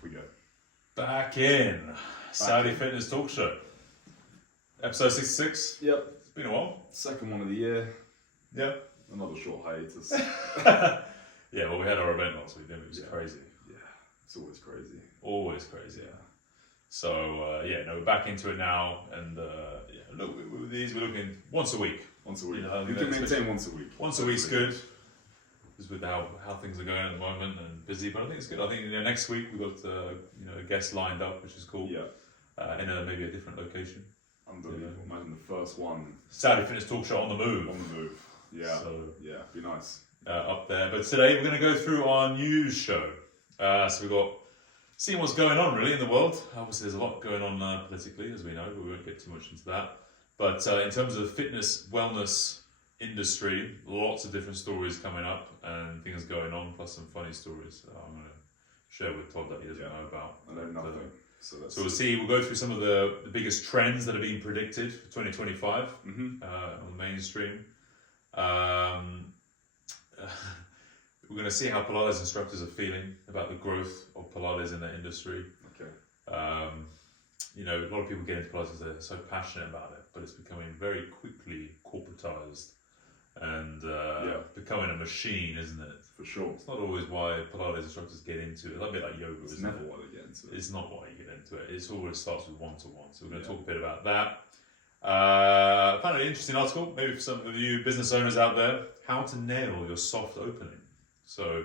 Off we go. Back in Saudi Fitness Talk Show, episode 66. Yep. It's been a while. Second one of the year. Yep. Another short hiatus. Yeah, well, we had our event last week, didn't we? It was crazy. Yeah, it's always crazy. Always crazy. Yeah. So we're back into it now, and look, with these we're looking once a week. Once a week. You know, we can maintain once a week. Once a week's good. Just with how things are going at the moment and busy, but I think it's good. I think next week we've got a guest lined up, which is cool. Yeah. In maybe a different location. Unbelievable. Imagine the first one. Saudi Fitness Talk Show on the move. On the move. Yeah. So, yeah, be nice. Up there. But today we're going to go through our news show. So we've got seeing what's going on really in the world. Obviously, there's a lot going on politically, as we know, but we won't get too much into that. But in terms of the fitness, wellness industry, lots of different stories coming up and things going on, plus some funny stories I'm going to share with Todd that he doesn't know about. I know nothing. So we'll go through some of the biggest trends that are being predicted for 2025 on the mainstream. We're going to see how Pilates instructors are feeling about the growth of Pilates in the industry. Okay. A lot of people get into Pilates because they're so passionate about it, but it's becoming very quickly corporatized and becoming a machine, isn't it? For sure. It's not always why Pilates instructors get into it. It's a bit like yoga. It's never why they get into it. It's not why you get into it. It's always starts with one-to-one. So we're going to talk a bit about that. I found an interesting article, maybe for some of you business owners out there, how to nail your soft opening. So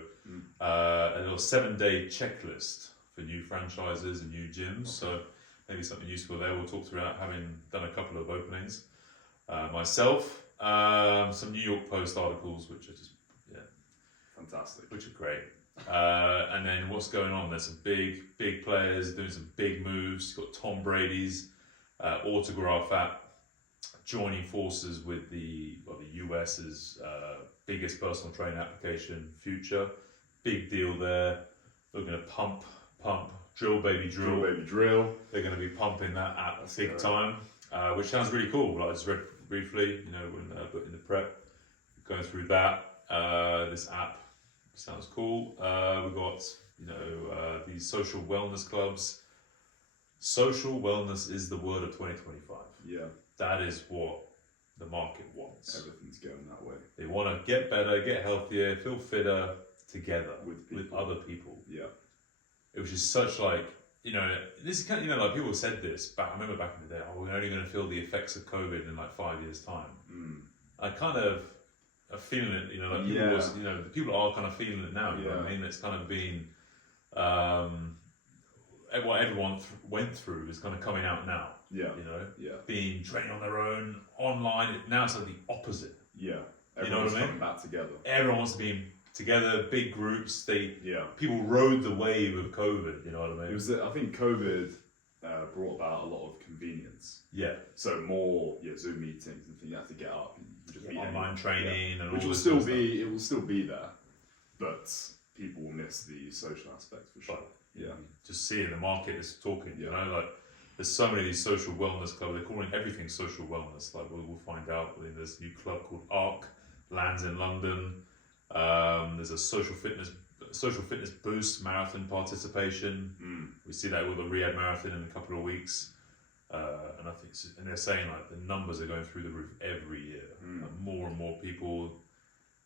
a little 7-day checklist for new franchises and new gyms. Okay. So maybe something useful there. We'll talk through that, having done a couple of openings myself. Some New York Post articles, which are just fantastic, which are great. And then what's going on? There's some big players doing some big moves. You've got Tom Brady's autograph app joining forces with the US's biggest personal training application, Future. Big deal there. They're going to pump, drill baby drill. They're going to be pumping that app big time, which sounds really cool. I just read briefly, in the prep, going through that. This app sounds cool. We've got these social wellness clubs. Social wellness is the word of 2025. Yeah. That is what the market wants. Everything's going that way. They want to get better, get healthier, feel fitter together with other people. Yeah. It was just such this is kind of, people said this, but I remember back in the day, we're only going to feel the effects of COVID in 5 years' time. I kind of are feeling it, people are kind of feeling it now, you know what I mean? It's kind of been, what everyone went through is kind of coming out now. Yeah. Being training on their own, online, now it's like the opposite. Yeah. Everyone's coming back together. Everyone wants to be together, big groups. People rode the wave of COVID, you know what I mean? I think COVID brought about a lot of convenience. Yeah. So more Zoom meetings and things, you have to get up and you just meet online training and which all will this still stuff. it will still be there, but people will miss the social aspect for sure. But, just seeing the market is talking, there's so many of these social wellness clubs. They're calling everything social wellness. Like we'll find out. There's a new club called ARC, lands in London. There's a social fitness boost marathon participation. We see that with the Riyadh marathon in a couple of weeks, and I think they're saying the numbers are going through the roof every year. More and more people.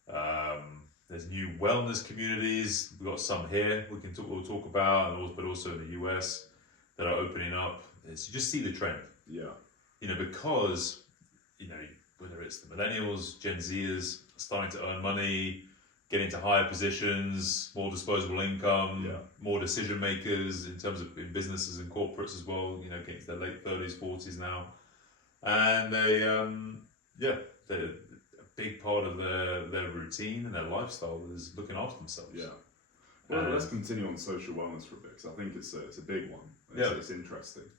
There's new wellness communities. We've got some here we'll talk about, but also in the US that are opening up. You just see the trend. Yeah. Because whether it's the millennials, Gen Zers starting to earn money, get into higher positions, more disposable income, more decision makers in terms of in businesses and corporates as well. Getting to their late 30s, 40s now, and they're a big part of their routine and their lifestyle is looking after themselves. Yeah. Well, let's continue on social wellness for a bit, because I think it's a big one. It's interesting.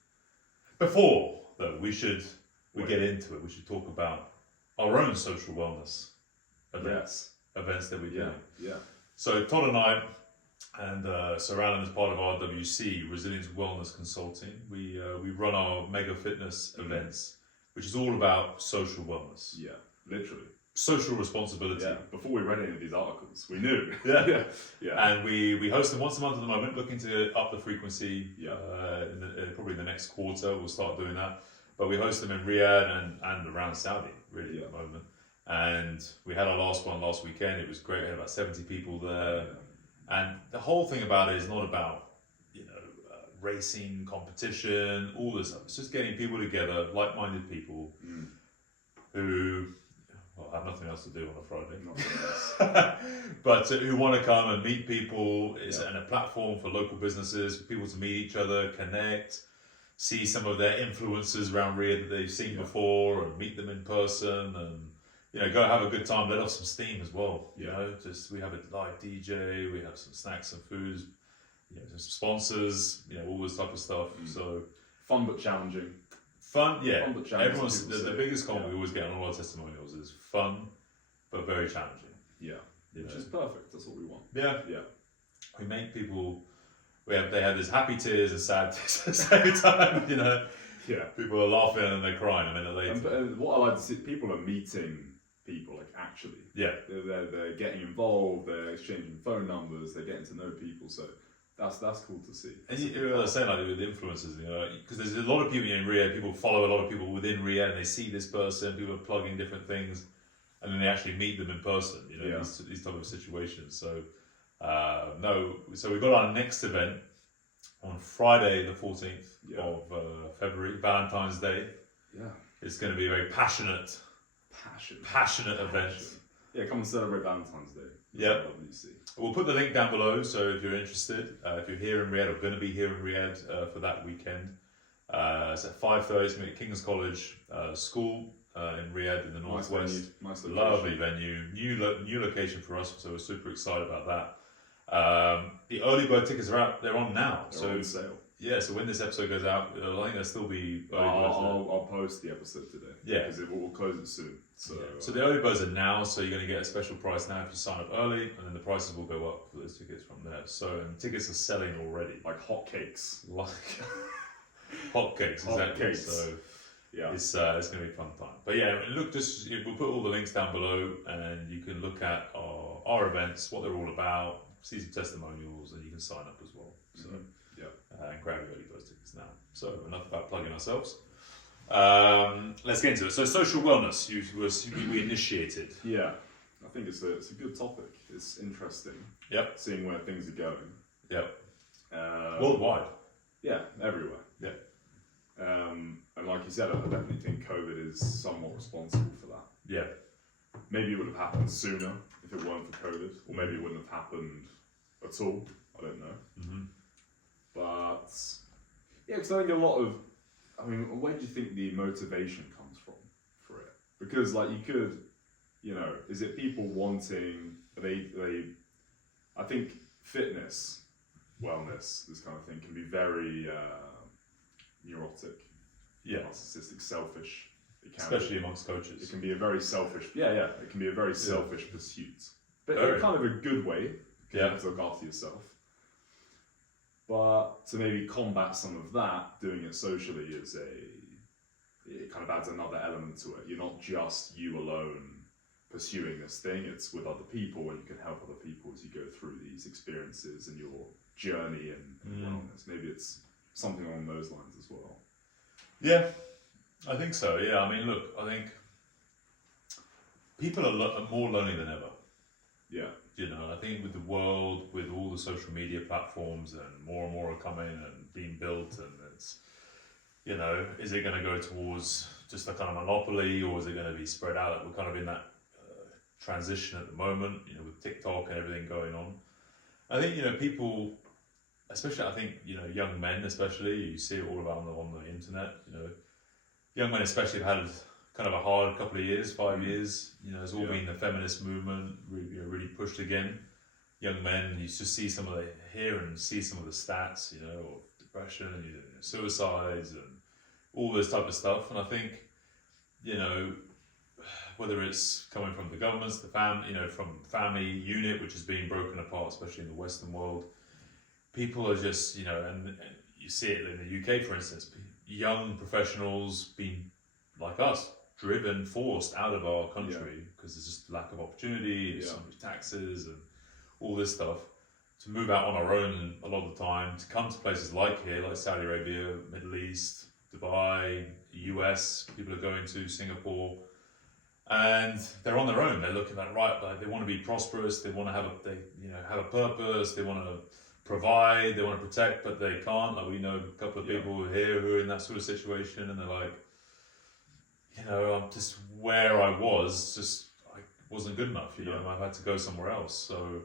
Before though, we get into it. We should talk about our own social wellness events that we do. Yeah. So Todd and I, and Sir Alan as part of RWC, Resilience Wellness Consulting, we run our mega fitness events, which is all about social wellness. Yeah, literally. social responsibility. Yeah. Before we read any of these articles, we knew. Yeah. Yeah. And we host them once a month at the moment, looking to up the frequency. Yeah. Probably in the next quarter, we'll start doing that. But we host them in Riyadh and around Saudi, really, at the moment. And we had our last one last weekend. It was great. We had about 70 people there. Yeah. And the whole thing about it is not about, racing, competition, all this stuff. It's just getting people together, like-minded people who have nothing else to do on a Friday. But who want to come and meet people. And a platform for local businesses, for people to meet each other, connect, see some of their influences around Riyadh that they've seen before, and meet them in person, and go have a good time, let off some steam as well. Just we have a live DJ, we have some snacks and foods, some sponsors, all this type of stuff. So fun but challenging. Fun, yeah. Fun but challenging. Everyone's the biggest comment we always get on all our testimonials is fun, but very challenging. Yeah, which is perfect. That's what we want. Yeah, yeah. We make people. They have this happy tears and sad tears at the same time. Yeah. People are laughing and they're crying a minute later. And what I like to see, people are meeting people, like actually. Yeah. They're getting involved. They're exchanging phone numbers. They're getting to know people. So that's cool to see. And I was saying, like with influencers, because there's a lot of people in Riyadh. People follow a lot of people within Riyadh, and they see this person. People are plugging different things, and then they actually meet them in person. These type of situations. So. So we've got our next event on Friday the 14th of February, Valentine's Day. Yeah. It's going to be a very passionate event. Yeah, come and celebrate Valentine's Day. Yeah. We'll put the link down below, so if you're interested, if you're here in Riyadh or going to be here in Riyadh for that weekend, it's at 5:30, it's going to be at King's College School in Riyadh in the northwest. Nice lovely venue, new location for us, so we're super excited about that. The early bird tickets are out. They're on now. They're on sale. Yeah, so when this episode goes out, I think there'll still be early birds. I'll post the episode today. Yeah, because we'll close it soon. So the early birds are now, so you're going to get a special price now if you sign up early, and then the prices will go up for those tickets from there. So tickets are selling already, like hotcakes. Like hotcakes, exactly. Hotcakes. So yeah, it's going to be a fun time. But yeah, look, we'll put all the links down below, and you can look at our events, what they're all about. See some testimonials, and you can sign up as well. So and grab your early bird tickets now. So enough about plugging ourselves. Let's get into it. So social wellness, we initiated. Yeah, I think it's a good topic. It's interesting. Yep. Seeing where things are going. Yep. Worldwide. Yeah, everywhere. Yeah. And like you said, I definitely think COVID is somewhat responsible for that. Yeah. Maybe it would have happened sooner if it weren't for COVID, or maybe it wouldn't have happened at all. I don't know. Mm-hmm. But yeah, because I think where do you think the motivation comes from for it? Because like you could, is it people wanting? I think fitness, wellness, this kind of thing can be very neurotic, narcissistic, selfish. Especially amongst coaches. It can be a very selfish, it can be a very selfish pursuit. But in kind of a good way, you have to look after yourself. But to maybe combat some of that, doing it socially it kind of adds another element to it. You're not just you alone pursuing this thing, it's with other people, and you can help other people as you go through these experiences and your journey and wellness. Maybe it's something along those lines as well. Yeah. I think so, yeah. I mean, look, I think people are more lonely than ever. Yeah. I think with the world, with all the social media platforms, and more are coming and being built, and it's, is it going to go towards just a kind of monopoly, or is it going to be spread out? We're kind of in that transition at the moment, with TikTok and everything going on. I think, people, especially, young men especially, you see it all about on the internet, young men especially have had kind of a hard couple of years, 5 years. It's all been the feminist movement, really pushed again. Young men, you just see some of the stats, of depression and suicides and all this type of stuff. And I think, whether it's coming from the governments, the from family unit, which is being broken apart, especially in the Western world, people are just, and you see it in the UK, for instance, young professionals being like us, forced out of our country because there's just lack of opportunity, there's so much taxes and all this stuff, to move out on our own a lot of the time, to come to places like here, like Saudi Arabia, Middle East, Dubai, US, people are going to Singapore, and they're on their own. They're looking at like they want to be prosperous, they want to have a purpose, they want to provide, they want to protect, but they can't. Like, we know a couple of people here who are in that sort of situation, and they're like, I'm just where I was, I wasn't good enough, I've had to go somewhere else. So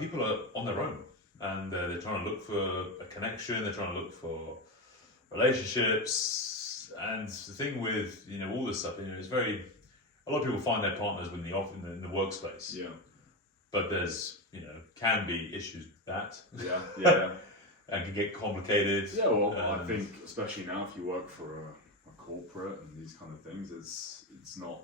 people are on their own, and they're trying to look for a connection, they're trying to look for relationships, and the thing with, all this stuff, it's very, a lot of people find their partners in the workspace. Yeah. But there's, can be issues with that. Yeah. And can get complicated. Yeah, well, I think especially now if you work for a corporate and these kind of things, it's not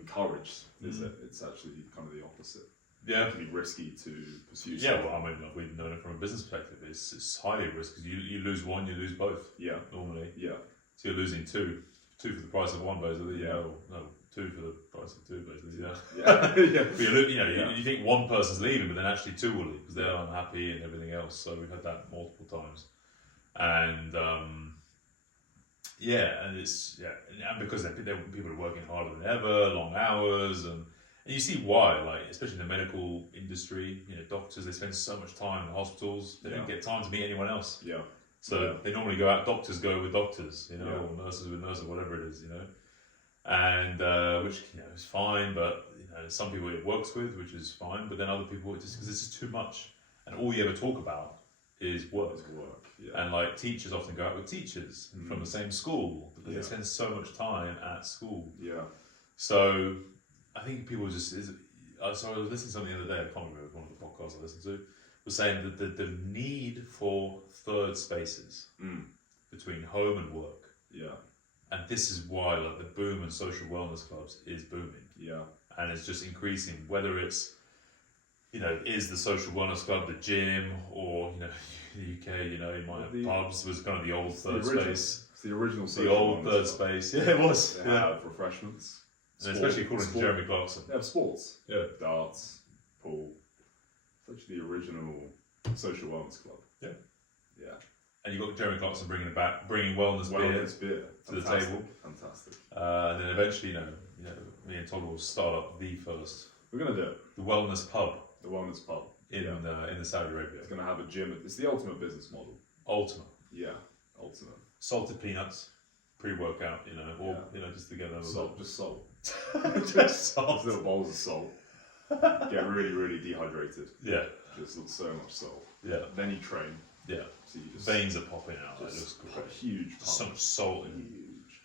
encouraged, is it? It's actually kind of the opposite. Yeah. It can be risky to pursue something. Yeah, well, we've known it from a business perspective. It's highly risky. You lose one, you lose both. Yeah. Normally. Yeah. So you're losing two for the price of one, basically. Yeah. No, two for the price of two, basically. Yeah. But you think one person's leaving, but then actually two will leave because they're unhappy and everything else. So we've had that multiple times, and and and because people are working harder than ever, long hours, and you see why, like especially in the medical industry, doctors, they spend so much time in hospitals, they don't get time to meet anyone else. Yeah. So they normally go out. Doctors go with doctors, or nurses with nurses, whatever it is, and which is fine, but some people it works with, which is fine, but then other people it just because it's just too much, and all you ever talk about is work. And like teachers often go out with teachers from the same school because they spend so much time at school. Yeah. So I think people just I was listening to something the other day. I can't remember one of the podcasts I listened to was saying that the need for third spaces between home and work. Yeah. And this is why like the boom in social wellness clubs is booming. Yeah. And it's just increasing, whether it's, is the social wellness club the gym or, the UK, in my pubs was kind of the old third space. It's the original social The old third space. Yeah, it was. They have refreshments. And especially according to Jeremy Clarkson. They have sports. Yeah. Darts, pool. It's actually the original social wellness club. Yeah. Yeah. And you've got Jeremy Clarkson bringing wellness beer to the table. Fantastic. And then eventually, me and Todd will start up the first. We're going to do it. The wellness pub. The wellness pub. In the Saudi Arabia. It's going to have a gym. It's the ultimate business model. Ultimate. Yeah. Ultimate. Salted peanuts. Pre-workout, or, just to get them. Salt. Just salt. Just salt. Just little bowls of salt. Get really, really dehydrated. Yeah. Just so much salt. Yeah. Then you train. Yeah. So you just veins are popping out. It looks great. Huge. Just so much salt in it. Huge.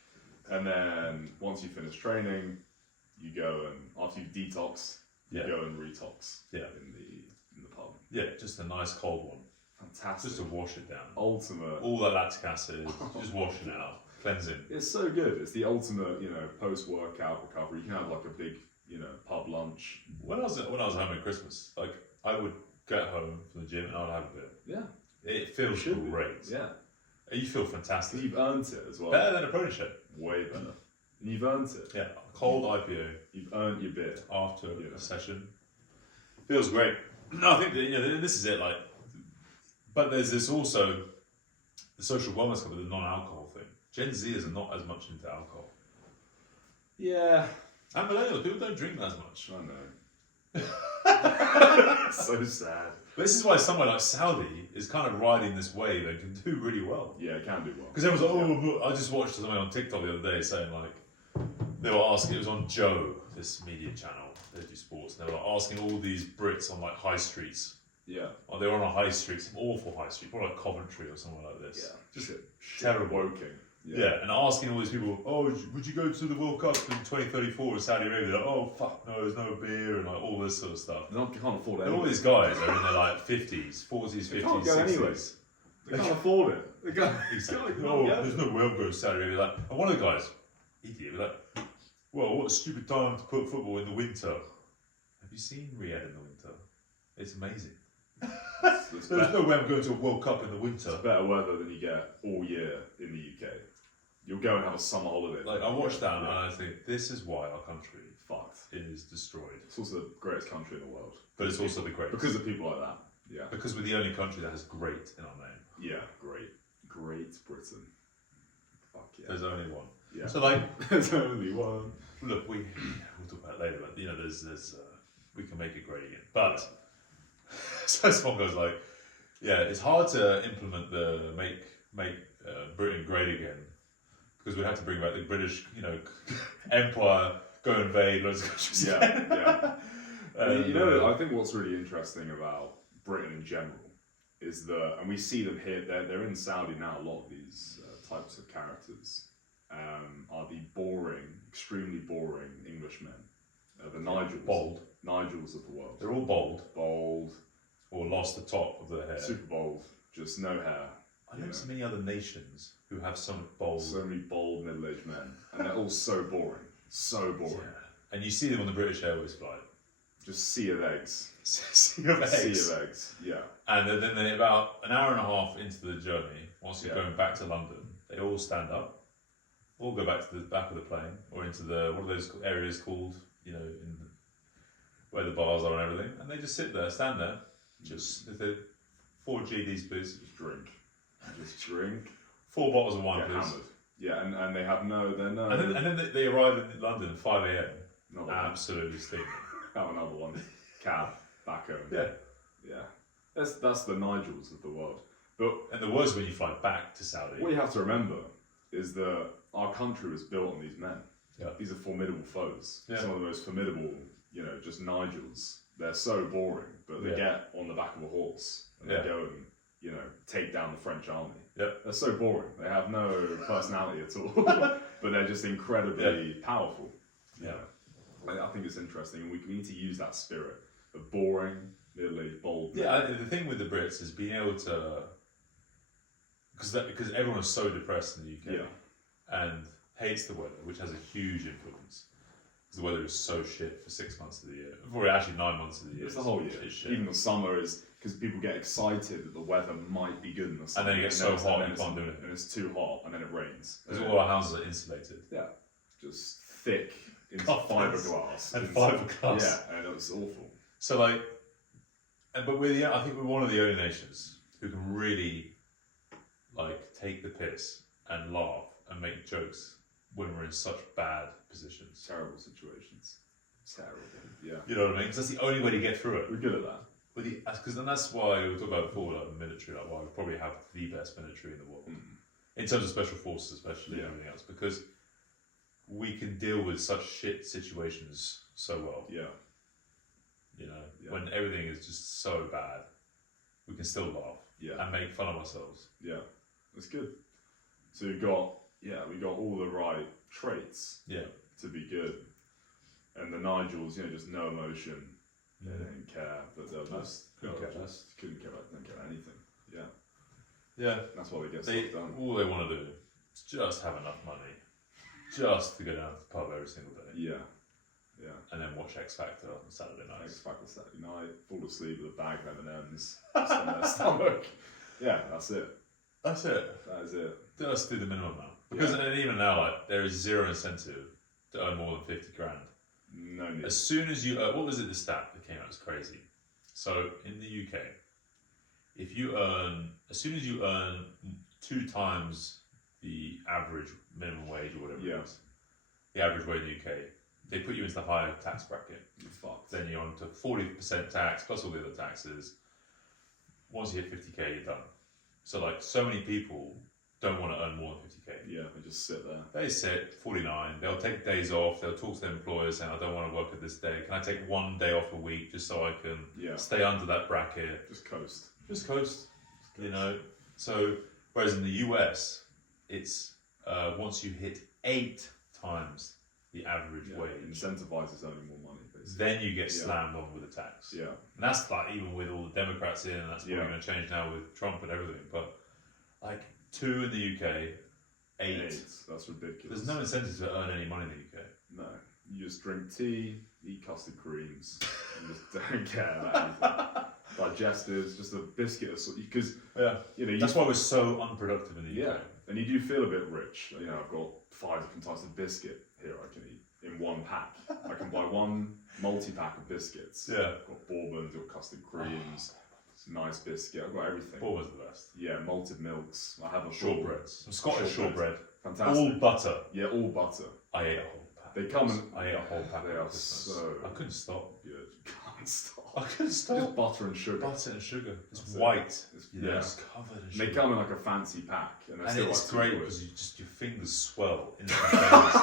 And then once you finish training, you go and after you detox, you go and retox. Yeah. In the pub. Yeah, just a nice cold one. Fantastic. Just to wash it down. Ultimate. All that lactic acid, just washing it out, cleansing. It's so good. It's the ultimate, post-workout recovery. You can have like a big, pub lunch. When I was home at Christmas, like I would get home from the gym and I would have a beer. Yeah. It feels great. Yeah. You feel fantastic. You've earned it as well. Better than a apprenticeship. Way better. And you've earned it. Yeah. Cold IPA. You've earned your beer. After a session. Feels great. No, I think that, this is it. Like, but there's this also the social wellness club with the non-alcohol thing. Gen Zers are not as much into alcohol. Yeah. And millennials, people don't drink as much. I know. So sad. But this is why somewhere like Saudi is kind of riding this wave and can do really well. Yeah, it can do well. Because everyone's like, I just watched something on TikTok the other day saying like, they were asking, it was on Joe, this media channel, they do sports, and they were like asking all these Brits on like high streets. Yeah. Or they were on a high street, some awful high street, probably like Coventry or somewhere like this. Yeah. Just terrible. Woking. Yeah, and asking all these people, would you go to the World Cup in 2034 in Saudi Arabia? They're like, oh, fuck no, there's no beer, and like all this sort of stuff. They can't afford it. And all these guys are in their like 50s, 40s, 50s, they can't go 60s. anyways. They can't afford it. They can't. Exactly. There's no way I'll go to Saudi Arabia. Like, and one of the guys, idiot, was like, well, what a stupid time to put football in the winter. Have you seen Riyadh in the winter? It's amazing. There's no way I'm going to a World Cup in the winter. It's better weather than you get all year in the UK. You'll go and have a summer holiday. Like I watched that and I think this is why our country fucked. is destroyed. It's also the greatest country in the world. But it's also the greatest. Because of people like that. Yeah. Because we're the only country that has great in our name. Yeah, great. Great Britain. Fuck yeah. There's only one. Yeah. So like there's only one. Look, we'll talk about it later, but you know, there's we can make it great again. But so someone goes like, yeah, it's hard to implement the make Britain great again because we have to bring back the British, empire, go invade loads of countries. Yeah. I think what's really interesting about Britain in general is and we see them here. They're in Saudi now. A lot of these types of characters are the boring, extremely boring Englishmen. The Nigels of the world. They're all bald, or lost the top of their hair. Super bold, just no hair. I know so many other nations who have so many bold middle-aged men, and they're all so boring, Yeah. And you see them on the British Airways flight. Just sea of eggs. Sea of eggs. Yeah. And then they about an hour and a half into the journey, once you're going back to London, they all stand up, all go back to the back of the plane, or into what are those areas called, where the bars are and everything, and they just stand there, just, if they're 4 GDs please. Just drink. 4 bottles of wine Get please. Hammered. Yeah, and they have no... And then they arrive in London at 5 a.m. Not Absolutely steaming. Have another one. Cab, back home. Yeah. That's the Nigels of the world. And the worst when you fly back to Saudi. What you have to remember is that our country was built on these men. Yeah. These are formidable foes. Yeah. Some of the most formidable, just Nigels. They're so boring, but they get on the back of a horse and they go and, take down the French army. Yeah. They're so boring. They have no personality at all, but they're just incredibly powerful. Yeah. I think it's interesting, and we need to use that spirit of boring, middle-aged, bold. Yeah, the thing with the Brits is being able to, because everyone's so depressed in the UK and hates the weather, which has a huge influence. Because the weather is so shit for 6 months of the year, or actually 9 months of the year. It's the whole year. Even the summer is because people get excited that the weather might be good in the summer, and then it gets so hot you can't do it, and it's too hot, and then it rains. Because all our houses are insulated. Yeah, just thick into fiberglass. And fiberglass. Yeah, and it's awful. So I think we're one of the only nations who can really take the piss and laugh and make jokes when we're in such bad positions. Terrible situations. Terrible. Yeah. You know what I mean? Because that's the only way to get through it. We're good at that. Because that's why we talk about before, the military, why we probably have the best military in the world. In terms of special forces, especially, and everything else. Because we can deal with such shit situations so well. Yeah. When everything is just so bad, we can still laugh and make fun of ourselves. Yeah, that's good. So we got all the right traits to be good. And the Nigels, just no emotion. They didn't care, but they'll just couldn't care about anything. Yeah. Yeah. That's why they get stuff done. All they want to do is just have enough money, just to go down to the pub every single day. Yeah. And then watch X Factor on Saturday night. X Factor Saturday night, fall asleep with a bag of M&Ms just on their stomach. Yeah, that's it. That is it. Just do the minimum now. Because even now, there is zero incentive to earn more than 50 grand. No need. As soon as you what was it, the stat that came out was crazy. So in the UK, as soon as you earn 2 times the average minimum wage or whatever it is, the average wage in the UK, they put you into the higher tax bracket. You're fucked. Then you're on to 40% tax plus all the other taxes. Once you hit 50k, you're done. So many people don't want to earn more than 50k. Yeah, they just sit there. They sit 49. They'll take days off. They'll talk to their employers saying, "I don't want to work at this day. Can I take 1 day off a week just so I can stay under that bracket?" Just coast. So whereas in the US, it's once you hit 8 times the average wage, incentivizes earning more money. Basically. Then you get slammed on with a tax. Yeah, and that's even with all the Democrats in, and that's probably going to change now with Trump and everything. But 2 in the UK, 8. That's ridiculous. There's no incentive to earn any money in the UK. No, you just drink tea, eat custard creams, and just don't care about anything. Digestives, just a biscuit or something. Because that's why we're so unproductive in the UK. and you do feel a bit rich. You know, I've got 5 different types of biscuit here I can eat in one pack. I can buy one multi-pack of biscuits. Yeah. I've got bourbons, I've got custard creams, nice biscuit. I've got everything. Bourbon's the best. Yeah, malted milks. I have a Shortbreads. Some Scottish shortbread. Fantastic. All butter. Yeah, all butter. I ate a whole pack. They come in. I ate a whole pack. They at are Christmas. so I couldn't stop. good. Can't stop. I couldn't stop. Just butter and sugar. Butter and sugar. It's That's white. It's, Yeah. It's covered in And sugar. they come in like a fancy pack, and, they're And still it's like great £2. because your fingers swell instantaneously.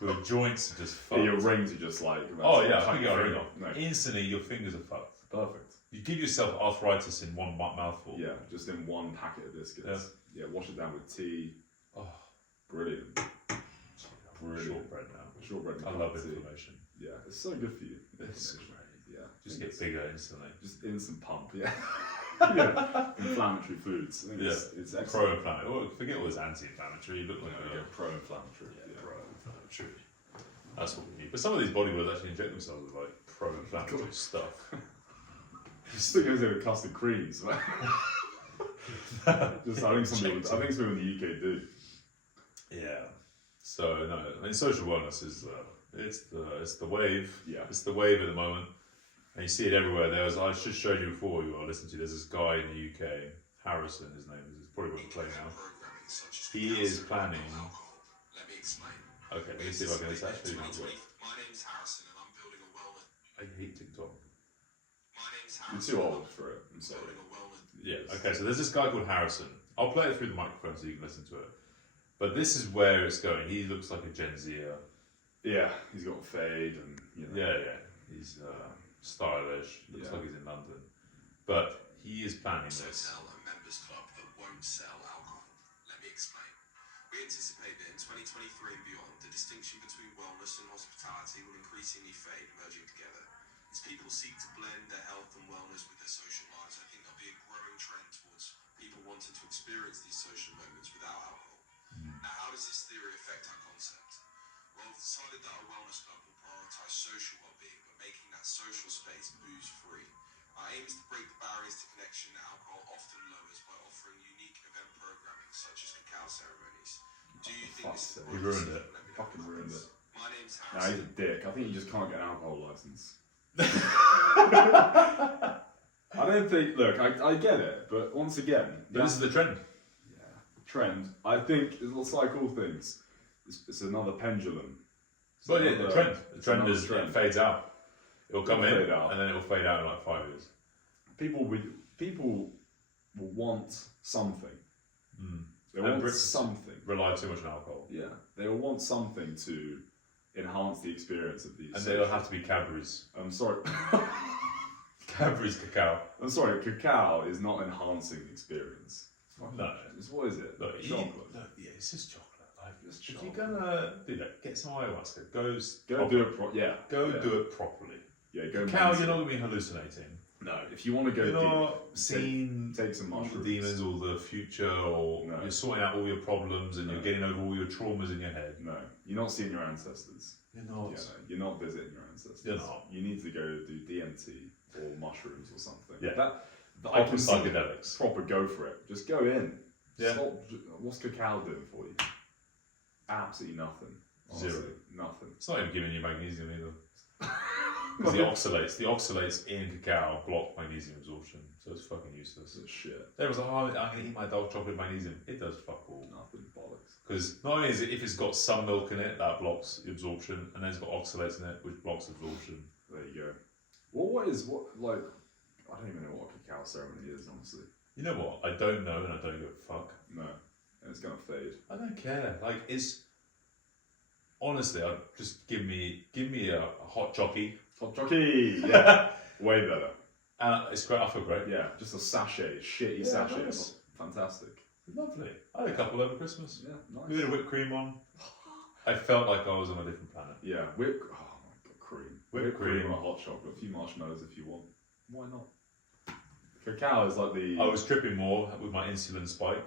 Your joints are just fucked. Yeah, your rings are just like. Oh yeah, I cut could your get a ring finger. off. No, Instantly, your fingers are fucked. perfect. You give yourself arthritis in one mouthful. Yeah, just in one packet of biscuits. Yeah, wash it down with tea. Oh, Brilliant. Brilliant. shortbread now. Shortbread. and I love tea. inflammation. Yeah, it's so good for you. It's Inflammation. great. Yeah, Just I get think bigger instantly. it's just instant pump. Yeah. Yeah. Inflammatory foods. I think it's excellent. Pro-inflammatory. Oh, forget all this anti-inflammatory. You look like Yeah, pro-inflammatory. yeah, pro-inflammatory. That's what we need. But some of these bodybuilders actually inject themselves with like pro-inflammatory stuff. You still goes in with custard creams, man. Just, I think some people in the UK do. Yeah. So no, I mean social wellness is it's the wave. Yeah. It's the wave at the moment, and you see it everywhere. I just showed you before you were listening to. There's this guy in the UK, Harrison. His name is. It's probably going to play now. He is planning. Let me explain. Okay, let me see if I can actually work. My name's Harrison and I'm building a wellness. I hate TikTok. My name's You're Harrison. too old for it. I'm sorry. Building a wellness. Yeah. Okay. So there's this guy called Harrison. I'll play it through the microphone so you can listen to it. But this is where it's going. He looks like a Gen Zer. Yeah, he's got a fade and you know. Yeah. He's stylish. Looks Yeah. like he's in London. But he is planning this. Sell a members club that won't sell alcohol. Let me explain. We anticipate that in 2023 and beyond, the distinction between wellness and hospitality will increasingly fade, merging together. As people seek to blend their health and wellness with their social lives, I think there'll be a growing trend towards people wanting to experience these social moments without alcohol. Now, how does this theory affect our concept? Well, we've decided that our wellness club will prioritise social well-being, but making that social space booze-free. Our aim is to break the barriers to connection that alcohol often lowers by offering unique event programming such as cacao ceremonies. Do you think this is the He right ruined decision? it. Let me know Fucking in the ruined comments. it. My name's Nah, Harrison. he's a dick. I think you just can't get an alcohol license. I don't think. Look, I get it, but once again, But this is the trend. trend. I think it's like all things. It's another pendulum. It's But yeah, the another- trend. The it's trend another is trend. it fades out. It'll come It'll in fade out. and then it'll fade out in like 5 years. People will want something. They And want Brits something. rely too much on alcohol. Yeah, they will want something to enhance the experience of these. And they'll have to be Cadbury's. I'm sorry. Cadbury's cacao. I'm sorry. Cacao is not enhancing the experience. No. What is it? Look, Chocolate. yeah, it's just chocolate. Like, It's if chocolate. you're gonna do that, get some ayahuasca. Go do it. Go do it properly. Yeah, go. Cacao, mental. you're not gonna be hallucinating. No, if you want to go You're deep, not seeing take some all the mushrooms. demons or the future, or No. you're sorting out all your problems and No. you're getting over all your traumas in your head. No, you're not seeing your ancestors. You're not. Yeah, no, you're not visiting your ancestors. You're not. You need to go do DMT or mushrooms or something. Yeah. That I Proper can see psychedelics. proper go for it. Just go in. Yeah. Stop. What's cacao doing for you? Absolutely nothing. Honestly, Zero. Nothing. It's not even giving you magnesium either. Because the oxalates in cacao block magnesium absorption, so it's fucking useless. It's shit. Everyone's like, oh, I'm gonna eat my dark chocolate magnesium. It does fuck all. Nothing. Bollocks. Because not only is it, if it's got some milk in it, that blocks the absorption, and then it's got oxalates in it, which blocks absorption. There you go. What like? I don't even know what a cacao ceremony is, honestly. You know what? I don't know, and I don't give a fuck. No, and it's gonna fade. I don't care. Like it's honestly, I just give me a hot jockey. Hot jockey. Yeah. Way better. And it's great. I feel great. Yeah, just a sachet, shitty Yeah, sachet. nice. Fantastic. Lovely. I had a couple over Christmas. Yeah, nice. We had a whipped cream on. I felt like I was on a different planet. Yeah, oh my god, cream. Whipped cream. on a hot chocolate, a few marshmallows if you want. Why not? Cacao is like the. I was tripping more with my insulin spike.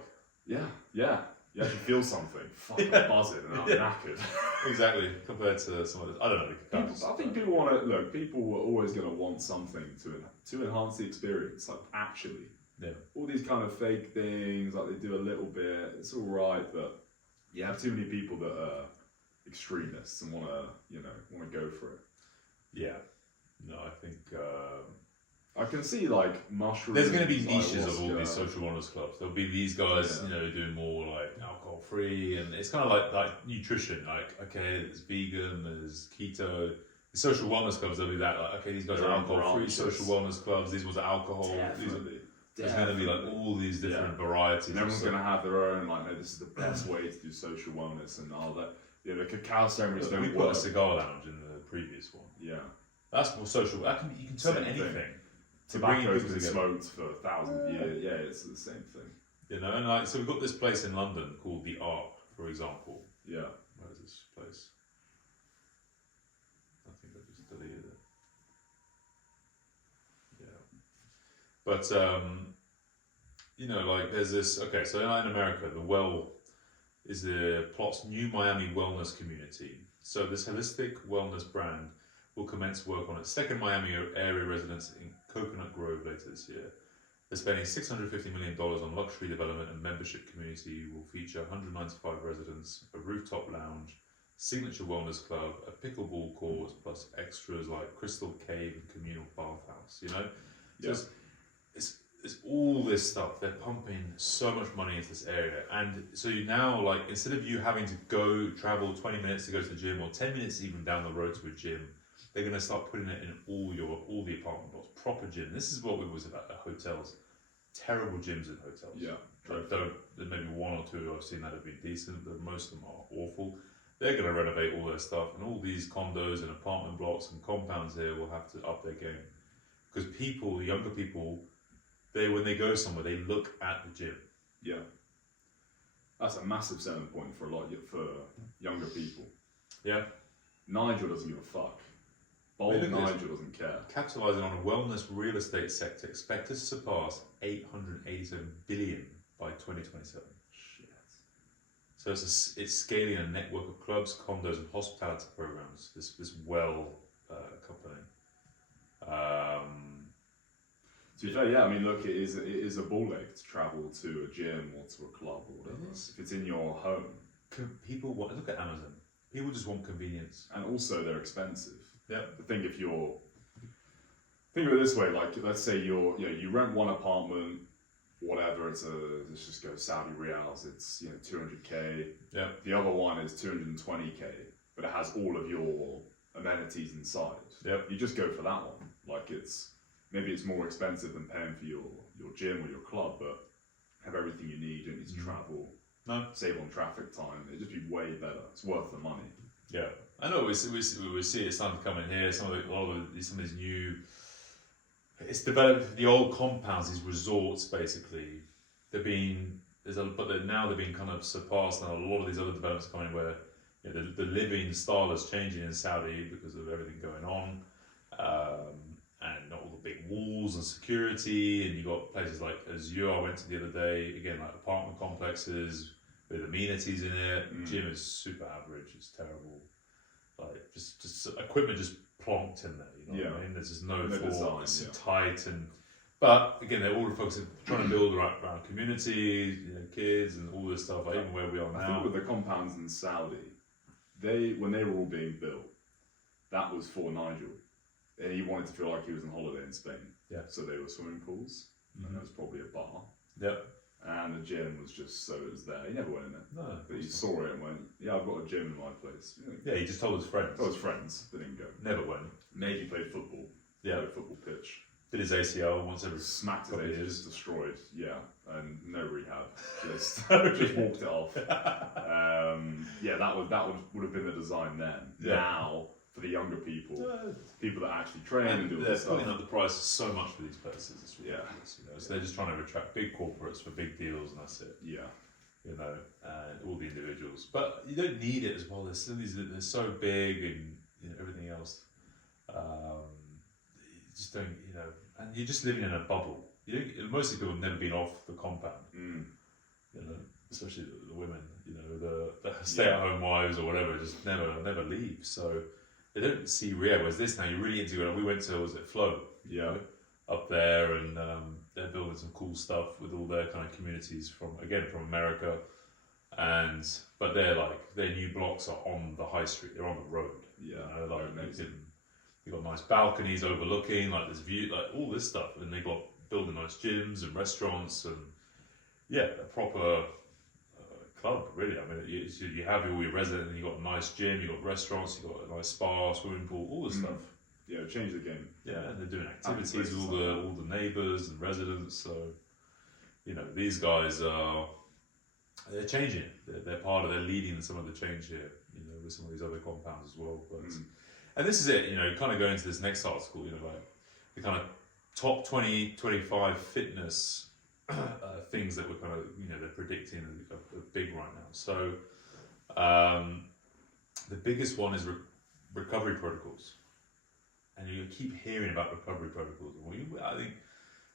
Yeah. You actually feel something. Fuck, I'm buzzing and I'm knackered. Exactly, compared to some of this. I don't know the cacao. I think people want to look. People are always going to want something to enhance the experience. Like actually, all these kind of fake things, like they do a little bit. It's all right, but you have too many people that are extremists and want to go for it. Yeah. No, I think I can see like mushrooms. there's going to be niches of all these social wellness clubs. There'll be these guys, doing more like alcohol free, and it's kind of like nutrition. Like, okay, there's vegan, there's keto. The social wellness clubs, they'll be that. Like, okay, these guys are alcohol free social wellness clubs. These ones are alcohol. There's going to be like all these different varieties. And everyone's going to have their own. Like, no, this is the best way to do social wellness and all that. Yeah, the cacao ceremonies don't work. We put a cigar lounge in the previous one. Yeah, that's more social. You can turn anything. Tobacco's been smoked for thousands of years. Yeah, it's the same thing. And like, so we've got this place in London called the Ark, for example. Yeah. Where is this place? I think I just deleted it. Yeah. But like there's this. Okay, so in America, the Well is the Plot's new Miami wellness community. So this holistic wellness brand will commence work on its second Miami area residence in Coconut Grove later this year. They're spending $650 million on luxury development, and membership community will feature 195 residents, a rooftop lounge, signature wellness club, a pickleball court, plus extras like crystal cave and communal bathhouse. So it's all this stuff. They're pumping so much money into this area, and so you now, like, instead of you having to travel 20 minutes to go to the gym, or 10 minutes even down the road to a gym, they're going to start putting it in all the apartment blocks. Proper gym. This is what we was about at hotels. Terrible gyms in hotels. Yeah. There's maybe one or two I've seen that have been decent, but most of them are awful. They're going to renovate all their stuff, and all these condos and apartment blocks and compounds here will have to up their game, because younger people, when they go somewhere, they look at the gym. Yeah. That's a massive selling point for younger people. Yeah. Nigel doesn't give a fuck. Bold Nigel doesn't care. Capitalising on a wellness real estate sector expected to surpass $887 billion by 2027. Shit. So it's scaling a network of clubs, condos, and hospitality programs. This company. To be fair, yeah, I mean, look, it is a ball ache to travel to a gym or to a club or whatever. If it's in your home. People look at Amazon. People just want convenience, and also they're expensive. Yeah. Think of it this way, like, let's say you rent one apartment, whatever, let's just go Saudi Riyadh, it's 200k. Yeah. The other one is 220k, but it has all of your amenities inside. Yeah. You just go for that one. Like, maybe it's more expensive than paying for your gym or your club, but have everything you need. You don't need to travel. No. Save on traffic time. It'd just be way better. It's worth the money. Yeah. I know we see it starting to come in here. Some of these new. It's developed the old compounds, these resorts basically. Now they're being kind of surpassed. Now a lot of these other developments are coming where the living style is changing in Saudi because of everything going on, and all the big walls and security. And you got places like Azure I went to the other day. Again, like apartment complexes with amenities in it. Gym is super average. It's terrible. Like just equipment just plonked in there. What I mean? There's just no thought. It's tight but again, they're all focused on trying to build around communities, kids, and all this stuff. Like even where we are now. I think with the compounds in Saudi, when they were all being built, that was for Nigel, and he wanted to feel like he was on holiday in Spain. Yeah. So they were swimming pools, and there was probably a bar. Yep. And the gym was just so it was there. He never went in it. No. But he saw it and went, yeah, I've got a gym in my place. Yeah, he just told his friends. Told his friends. They didn't go. Never went. Maybe played football. Yeah. Played football pitch. Did his ACL once every Smacked his couple of ACL, years. just destroyed. Yeah. And no rehab. Just walked it off. That would have been the design then. Yeah. Now, for the younger people that actually train and do all they're this stuff. putting up the price so much for these places. It's ridiculous, Yeah. So they're just trying to attract big corporates for big deals, and that's it. Yeah. And all the individuals, but you don't need it as well. There's still they're so big and everything else. You just don't, and you're just living in a bubble. Most people have never been off the compound. Especially the women. The stay-at-home wives or whatever just never leave. So they don't see Riyadh. Whereas this now, you're really into it. We went to Flow. Yeah. Up there, and they're building some cool stuff with all their kind of communities from America, but their new blocks are on the high street. They're on the road. Yeah, You've got nice balconies overlooking, like this view, like all this stuff, and they got building nice gyms and restaurants and a proper club, really. I mean, you have all your residents, you got a nice gym, you got restaurants, you got a nice spa, swimming pool, all this stuff. Yeah, change the game. Yeah, and they're doing activities with all the neighbours and residents. So, these guys they're changing. They're leading some of the change here. With some of these other compounds as well. But and this is it. Kind of going into this next article. Like the kind of top 20, 25 fitness things that we're kind of they're predicting are big right now. So the biggest one is recovery protocols. And you keep hearing about recovery protocols. I think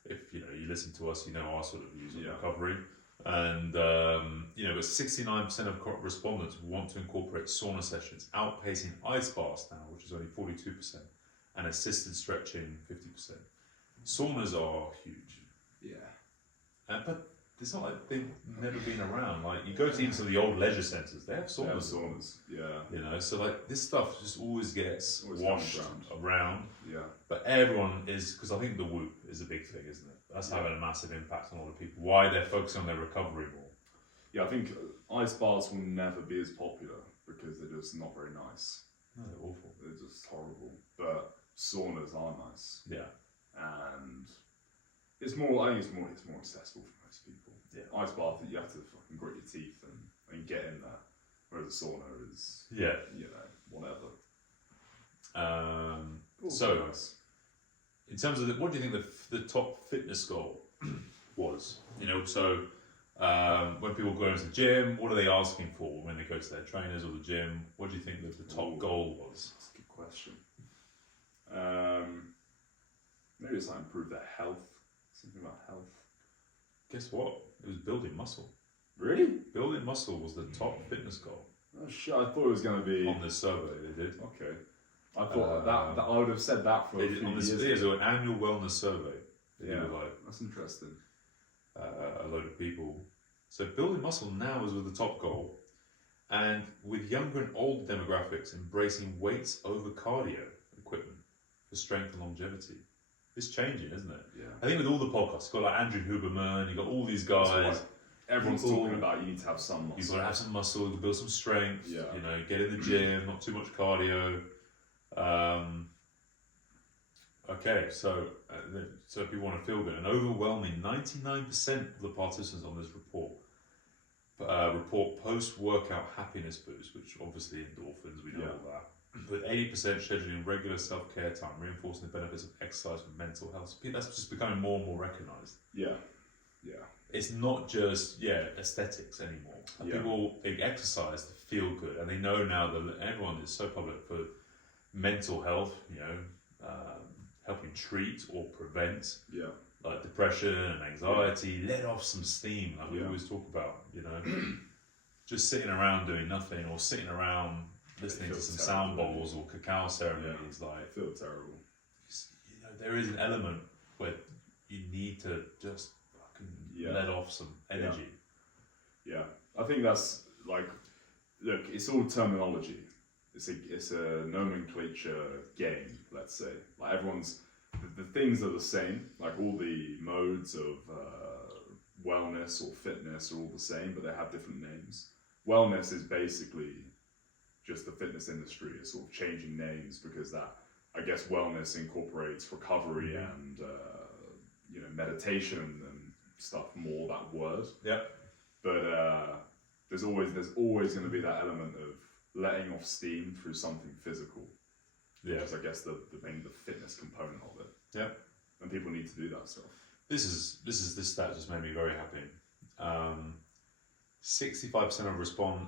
if you listen to us, our sort of views on recovery. And but 69% of respondents want to incorporate sauna sessions, outpacing ice baths now, which is only 42%, and assisted stretching 50%. Saunas are huge. Yeah. But it's not like they've never been around. Like you go to even some of the old leisure centres, they have saunas. They have saunas. Yeah. So like this stuff just always gets washed around. Yeah. But everyone is, because I think the whoop is a big thing, isn't it? That's having a massive impact on a lot of people. Why they're focusing on their recovery more. Yeah, I think ice baths will never be as popular because they're just not very nice. No, they're awful. They're just horrible. But saunas are nice. Yeah. And I think it's more accessible for most people. Yeah. Ice bath, you have to fucking grit your teeth and get in there. Whereas a sauna is, whatever. So, nice. In terms of what do you think the top fitness goal was? So when people go into the gym, what are they asking for when they go to their trainers or the gym? What do you think that the top goal was? That's a good question. Maybe it's like improve their health. Something about health. Guess what? It was building muscle. Really? Building muscle was the top fitness goal. Oh shit! I thought it was going to be on this survey. They did. Okay. I thought that I would have said that for a few years. There's an annual wellness survey. That's interesting. A load of people. So building muscle now is with the top goal, and with younger and older demographics embracing weights over cardio equipment for strength and longevity. It's changing, isn't it? Yeah. I think with all the podcasts, you've got like Andrew Huberman, you've got all these guys. Everyone's talking about you need to have some muscle. You've got to have some muscle, to build some strength. Yeah. Get in the gym, not too much cardio. Okay, so people want to feel good. An overwhelming 99% of the participants on this report post-workout happiness boost, which obviously endorphins, we know all that. With 80% scheduling regular self-care time, reinforcing the benefits of exercise for mental health. That's just becoming more and more recognised. Yeah. It's not just aesthetics anymore. People exercise to feel good, and they know now that everyone is so public for mental health. Helping treat or prevent like depression and anxiety. Let off some steam, like we always talk about. Just sitting around doing nothing, or sitting around listening to some sound bowls or cacao ceremonies. Like I feel terrible. There is an element where you need to just let off some energy. Yeah, I think that's like, look, it's all terminology. It's a nomenclature game, let's say. Like everyone's, the things are the same. Like all the modes of wellness or fitness are all the same, but they have different names. Wellness is basically just the fitness industry is sort of changing names because that, I guess, wellness incorporates recovery and meditation and stuff more, that word. Yeah. But there's always going to be that element of letting off steam through something physical. Yeah. Which is, I guess, the fitness component of it. Yeah. And people need to do that stuff. This stat just made me very happy. 65% of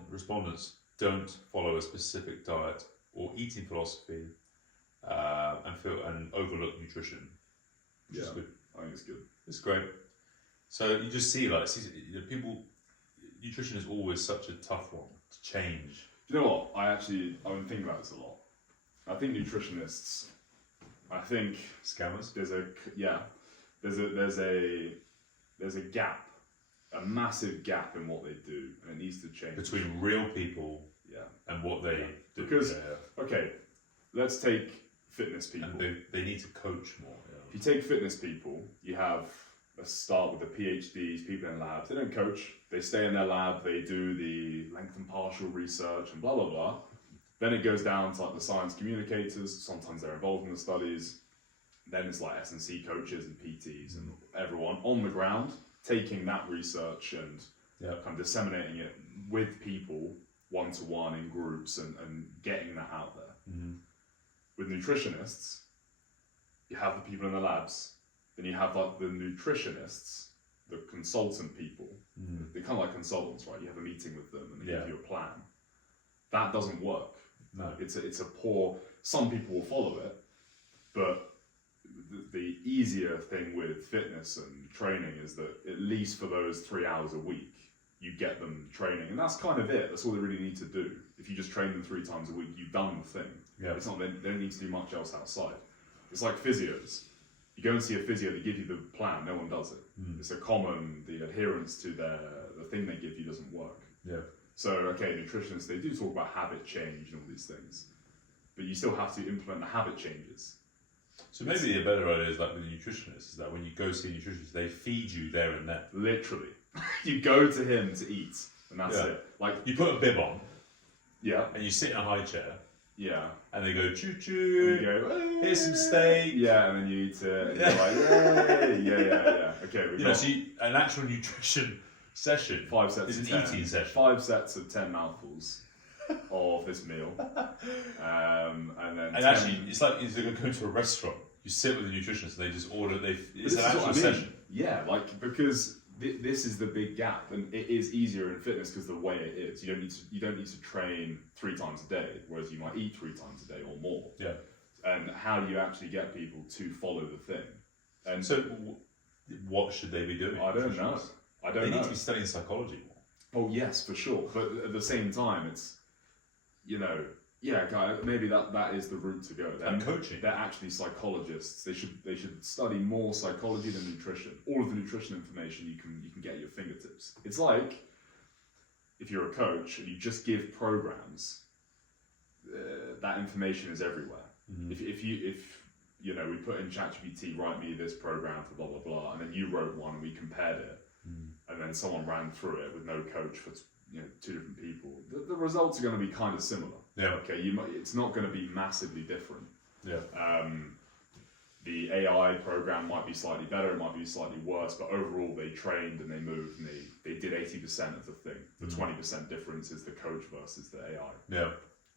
respondents don't follow a specific diet or eating philosophy, and overlook nutrition. Which is good. I think it's good. It's great. So you just see, people. Nutrition is always such a tough one to change. Do you know what? I've been thinking about this a lot. I think nutritionists. I think scammers. There's there's a gap, a massive gap in what they do, and it needs to change between real people and what they do. Because okay, let's take fitness people. And they need to coach more. If you take fitness people, you have, let's start with the PhDs, people in labs. They don't coach. They stay in their lab. They do the length and partial research and blah blah blah. Then it goes down to like the science communicators. Sometimes they're involved in the studies. Then it's like S&C coaches and PTs and everyone on the ground taking that research and kind of disseminating it with people one-to-one in groups and getting that out there. With nutritionists, you have the people in the labs, then you have like the nutritionists, the consultant people. They're kind of like consultants, right? You have a meeting with them and they give you a plan. That doesn't work. No. It's a poor, some people will follow it, but the easier thing with fitness and training is that at least for those 3 hours a week, you get them training, and that's kind of it. That's all they really need to do. If you just train them 3 times a week, you've done the thing. It's not, they don't need to do much else outside. It's like physios. You go and see a physio, they give you the plan, no one does it. It's a common, the adherence to the thing they give you doesn't work. So, okay, nutritionists, they do talk about habit change and all these things, but you still have to implement the habit changes. So maybe a better idea is like with the nutritionist, is that when you go see a nutritionist, they feed you there and then. Literally. You go to him to eat, and that's it. Like you put a bib on, and you sit in a high chair, and they go choo choo. You go, hey. Here's some steak. And then you eat it. And you're like, hey. Okay, so an actual nutrition session. 5 sets. Is of an 10. Eating session. 5 sets of 10 mouthfuls of this meal, and then. And actually, it's like you're going to a restaurant. You sit with a nutritionist, and they just order. It's an actual session. Yeah, like because this is the big gap, and it is easier in fitness because the way it is. You don't need to train 3 times a day, whereas you might eat 3 times a day or more. And how do you actually get people to follow the thing? And so, what should they be doing? I don't know. They need to be studying psychology more. Oh yes, for sure. But at the same time, it's maybe that is the route to go. And coaching. They're actually psychologists. They should study more psychology than nutrition. All of the nutrition information you can get at your fingertips. It's like if you're a coach and you just give programs, that information is everywhere. If we put in ChatGPT, write me this program for blah blah blah, and then you wrote one and we compared it, and then someone ran through it with no coach for 2 different people, the results are going to be kind of similar. Okay, it's not going to be massively different. The AI program might be slightly better, it might be slightly worse, but overall they trained and they moved and they did 80% of the thing. The 20% difference is the coach versus the AI.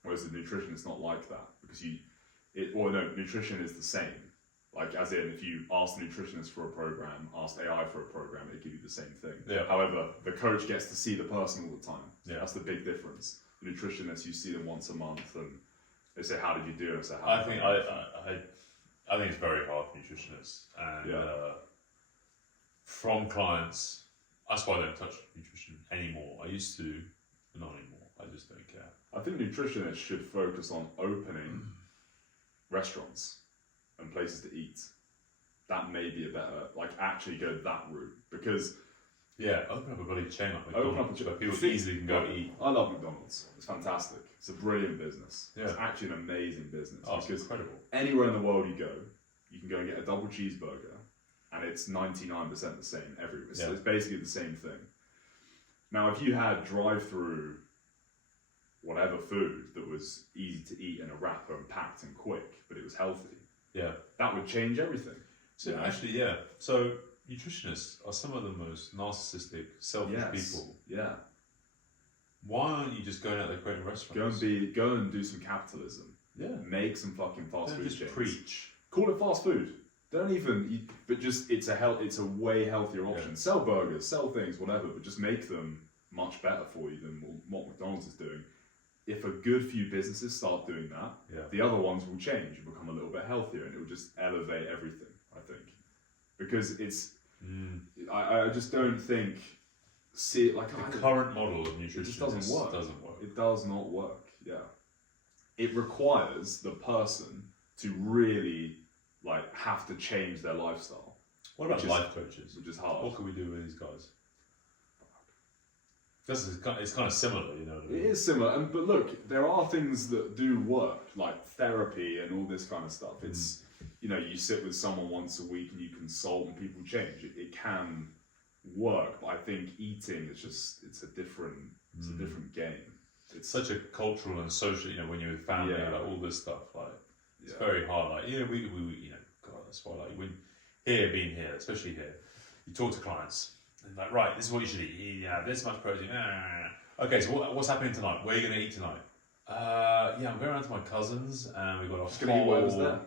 Whereas the nutrition is not like that, because nutrition is the same. Like, as in, if you ask the nutritionist for a program, ask AI for a program, it'll give you the same thing. However, the coach gets to see the person all the time. That's the big difference. The nutritionist, you see them once a month, and they say, "How did you do?" I think it's very hard for nutritionists, and from clients, that's why I don't touch nutrition anymore. I used to, but not anymore. I just don't care. I think nutritionists should focus on opening restaurants and places to eat. That may be a better, actually go that route, because open up a bloody chain like McDonald's where people easily can go eat. I love McDonald's. It's fantastic. It's a brilliant business. It's actually an amazing business. It's incredible. Anywhere in the world you go, you can go and get a double cheeseburger, and it's 99% the same everywhere. So it's basically the same thing. Now, if you had drive-through whatever food that was easy to eat in a wrapper and packed and quick, but it was healthy, that would change everything. So actually, so nutritionists are some of the most narcissistic, selfish people. Why aren't you just going out there creating restaurants? Go and do some capitalism. Make some fucking fast food just chains. Preach. Call it fast food. Don't even. But just it's a way healthier option. Sell burgers, sell things, whatever. But just make them much better for you than what McDonald's is doing. If a good few businesses start doing that, the other ones will change and become a little bit healthier, and it will just elevate everything. I think, because it's. I just don't think. The current model of nutrition just doesn't work. Doesn't work. It does not work. It requires the person to really have to change their lifestyle. What about which is- life coaches? which is hard. What can we do with these guys? It's kind of similar, you know what I mean? It is similar, but look, there are things that do work, like therapy and all this kind of stuff. It's, you know, you sit with someone once a week and you consult and people change. It can work, but I think eating is just, it's a different game. It's Such a cultural and social, you know, when you're with family, Yeah. like all this stuff, like it's Yeah. very hard. Like, you know, we you know, God, that's why, like, when being here, especially here, you talk to clients and like, right, this is what you should eat. Yeah, this much protein. Okay, so what's happening tonight? Where are you going to eat tonight? Yeah, I'm going around to my cousins and we've got a just gonna eat whatever's there.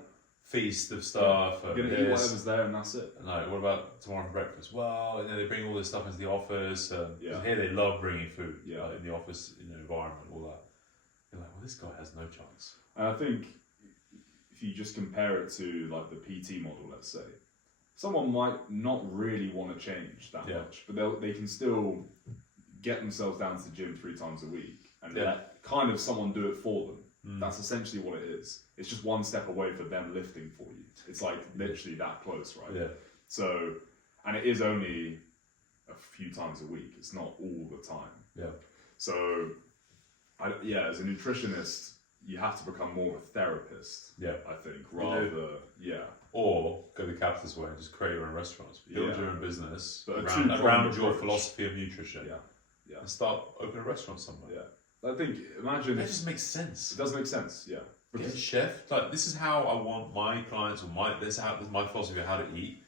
feast of stuff. You're and gonna eat this. whatever's there and that's it. And like, what about tomorrow for breakfast? Well, you know, they bring all this stuff into the office. 'Cause Yeah. here they love bringing food Yeah. like, in the office, you know, environment, all that. You're like, well, this guy has no chance. And I think if you just compare it to like the PT model, let's say, someone might not really want to change that Yeah. much, but they can still get themselves down to the gym 3 times a week and Yeah. let kind of someone do it for them. Mm. That's essentially what it is. It's just one step away for them lifting for you. It's like literally that close, right? Yeah. So, and it is only a few times a week. It's not all the time. Yeah. So, as a nutritionist, you have to become more of a therapist. Yeah. I think do. rather, yeah. Or go the capitalist way and just create your own restaurants. Build Yeah. your own business But a around two-pronged your approach. philosophy of nutrition. Yeah. Yeah. And start opening a restaurant somewhere. Yeah. I think imagine That if, just makes sense. it does make sense. Yeah. Get a chef. Like, this is how I want my clients, or this is my philosophy of how to eat.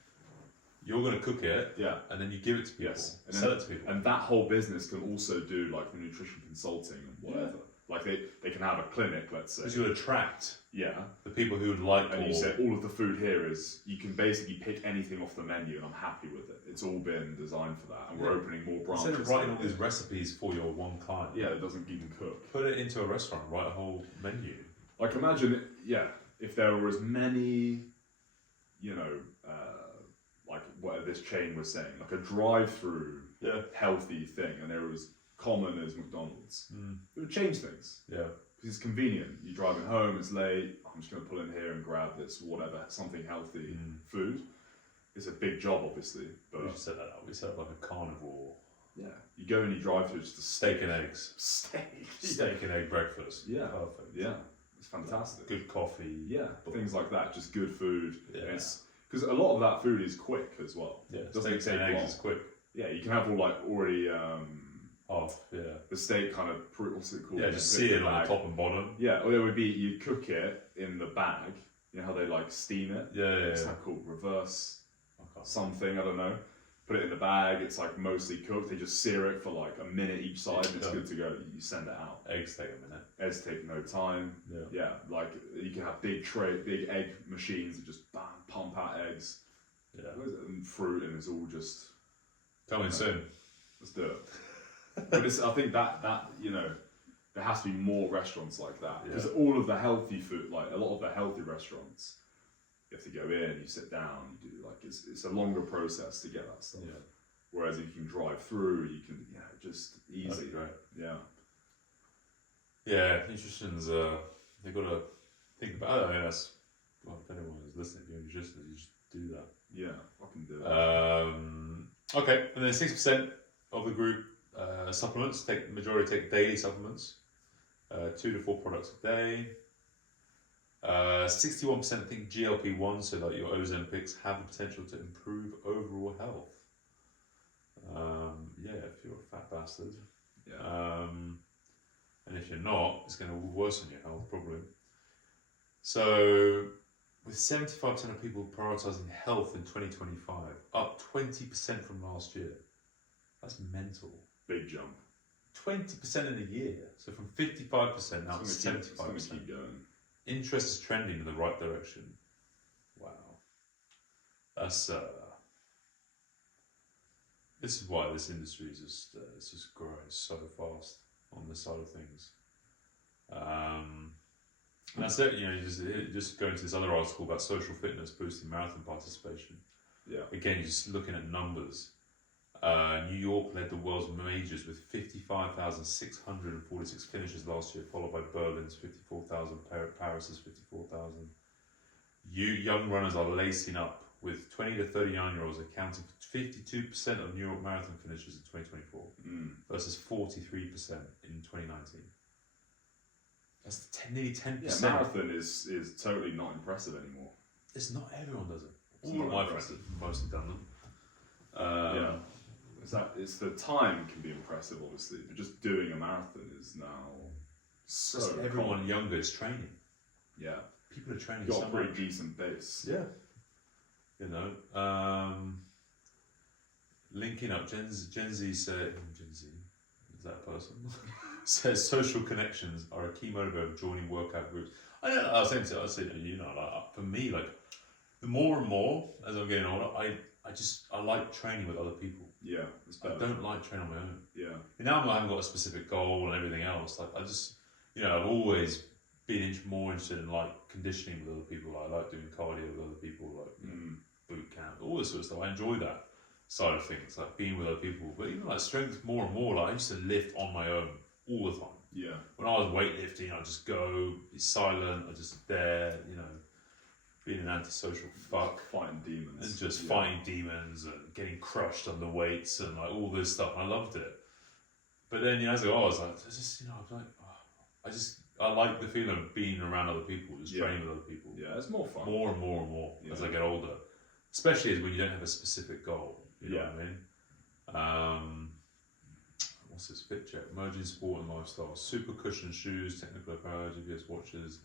You're going to cook it, Yeah. and then you give it to people. Yes. And Sell then- it to people. And that whole business can also do like the nutrition consulting and whatever. Like they can have a clinic, let's say. Because you'll attract Yeah. the people who would like And or you say all of the food here is, you can basically pick anything off the menu and I'm happy with it. It's all been designed for that. And we're Yeah. opening more branches. instead of writing all these recipes for your one client, Yeah, it doesn't even cook. put it into a restaurant, write a whole menu. Like imagine, if there were as many, you know, like what this chain was saying, like a drive-through Yeah. healthy thing, and there was common as McDonald's. Mm. It would change things Yeah. because it's convenient. You're driving home, it's late. I'm just going to pull in here and grab this, whatever, something healthy food. It's a big job, obviously, but We should set that up. We set up like a carnivore yeah, you go and you drive through just a steak and eggs. steak. And egg breakfast. Yeah. Perfect. Yeah, it's fantastic. Good coffee. Yeah, things like that, just good food. Yeah. Because a lot of that food is quick as well. Yeah. Doesn't Steak and take eggs long. is quick. Yeah, you can have all like already Half. Yeah. the steak kind of what's it called? Yeah. Just Put it in see it the on the bag. top and bottom. Yeah, or it would be you cook it in the bag. You know how they like steam it? Yeah. What's Yeah. that called? Reverse Okay. something, I don't know. Put it in the bag, it's like mostly cooked. They just sear it for like a minute each side and it's Yeah. good to go. You send it out. Eggs take a minute. Eggs take no time. Yeah. Yeah, like you can have big egg machines that just bam, pump out eggs. Yeah. And fruit, and it's all just Coming soon. let's do it. But I think that you know, there has to be more restaurants like that because Yeah. all of the healthy food, like a lot of the healthy restaurants, you have to go in, you sit down, you do like it's a longer process to get that stuff. Yeah. Whereas if you can drive through, you can just That'd easy. be great. Yeah. Yeah. Nutrition's they've got to think about. I mean, that's well, if anyone is listening to your nutritionist, you just do that. Yeah, fucking do it. Okay, and then 6% of the group supplements. The majority take daily supplements, 2 to 4 products a day. 61% think GLP-1, so like your Ozempics, have the potential to improve overall health. If you're a fat bastard. Yeah. And if you're not, it's going to worsen your health probably. So, with 75% of people prioritising health in 2025, up 20% from last year. That's mental. Big jump. 20% in a year. So from 55% now to It's 75%. going to keep going. Interest is trending in the right direction. Wow. That's this is why this industry is just it's just growing so fast on this side of things. And that's it. You know, you just going to this other article about social fitness boosting marathon participation. Yeah. Again, you're just looking at numbers. New York led the world's majors with 55,646 finishes last year, followed by Berlin's 54,000, Paris's 54,000. Young runners are lacing up with 20 to 39-year-olds accounting for 52% of New York Marathon finishers in 2024 versus 43% in 2019. That's nearly 10%. Yeah, marathon is totally not impressive anymore. It's not everyone does it. It's All of not my friends impressive. have mostly done them. It's the time can be impressive, obviously, but just doing a marathon is now so Just everyone common. younger is training. Yeah, People are training got so a pretty much. decent base. Yeah. You know, linking up, Gen Z said, Gen Z, is that a person? Says social connections are a key motivator of joining workout groups. I was saying, you know, like, for me, like, the more and more as I'm getting older, I like training with other people. Yeah, it's I better. don't like training on my own. Yeah, Now I haven't got a specific goal and everything else. Like, I just, you know, I've always been more interested in like conditioning with other people. I like doing cardio with other people, like, you know, boot camp, all this sort of stuff. I enjoy that side of things, like being with other people. But even like strength, more and more, like I used to lift on my own all the time. yeah, When I was weightlifting, I'd just go, be silent, I'd just there, you know, being an antisocial fuck. fighting demons. And just fighting demons and getting crushed under weights and like all this stuff. I loved it. But then, you know, as I was like, you know, I like the feeling of being around other people, just training with other people. Yeah, it's more fun. More and more and more as I get older. Especially as when you don't have a specific goal. You know what I mean? What's this? Fit check. Merging sport and lifestyle. Super cushion shoes, technical apparel, GPS watches.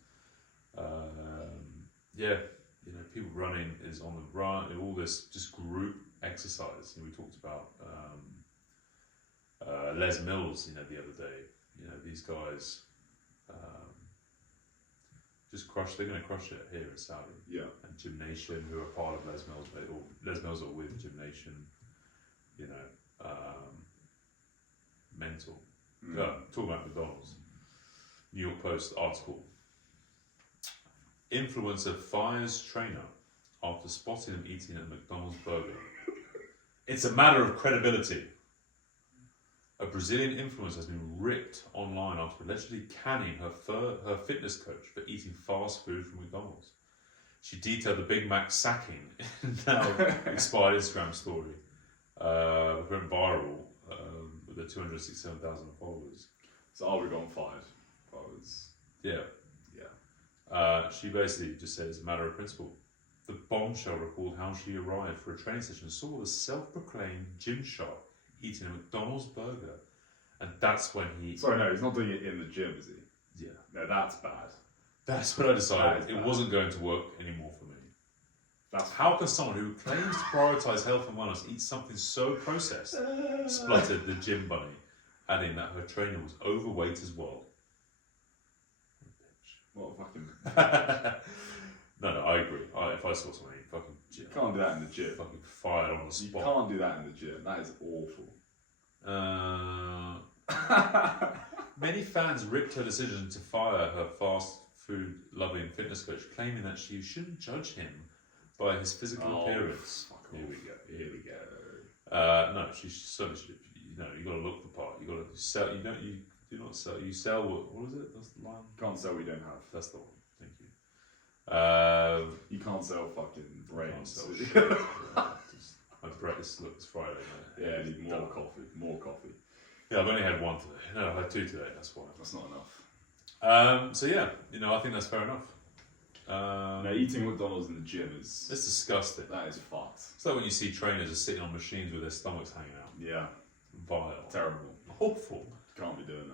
Yeah, you know, people running is on the run, and all this just group exercise. You know, we talked about Les Mills, you know, the other day. You know, these guys just crush. They're going to crush it here in Saudi. Yeah. And Gymnation, who are part of Les Mills, or Les Mills are with Gymnation. You know, mental. Talking about McDonald's. New York Post article. Influencer fires trainer after spotting him eating a McDonald's burger. It's a matter of credibility. A Brazilian influencer has been ripped online after allegedly canning her fitness coach for eating fast food from McDonald's. She detailed the Big Mac sacking in now expired Instagram story. Went viral with the 267,000 followers. So are we gone 5 followers? Yeah. She basically just said it's a matter of principle. The bombshell recalled how she arrived for a training session and saw the self-proclaimed gym shark eating a McDonald's burger, and that's when he. Sorry, no, he's not doing it in the gym, is he? Yeah. No, that's bad. That's when I decided That is it bad. wasn't going to work anymore for me. That's How can someone who claims to prioritise health and wellness eat something so processed? Spluttered the gym bunny, adding that her trainer was overweight as well. what a fucking. No, I agree. If I saw someone eat fucking gym, You can't do that in the gym. fucking fired on the You spot. can't do that in the gym. That is awful. Many fans ripped her decision to fire her fast food loving fitness coach, claiming that she shouldn't judge him by his physical appearance. Here we go. Here we go. No, she certainly should. You know, you got to look the part. You got to sell. You don't. You do not sell. You sell what is it? That's the line. Can't sell we don't have. That's the one. Thank you. You can't sell fucking brains. Can't sell shit. My breakfast looks Friday night. Yeah, I need more coffee. More coffee. Yeah, I've only had one today. No, I've had 2 today. That's why. That's not enough. So yeah, you know, I think that's fair enough. No, eating McDonald's in the gym is. It's disgusting. That is fucked. It's like when you see trainers just sitting on machines with their stomachs hanging out. Yeah. Vile. Terrible. Awful. Can't be doing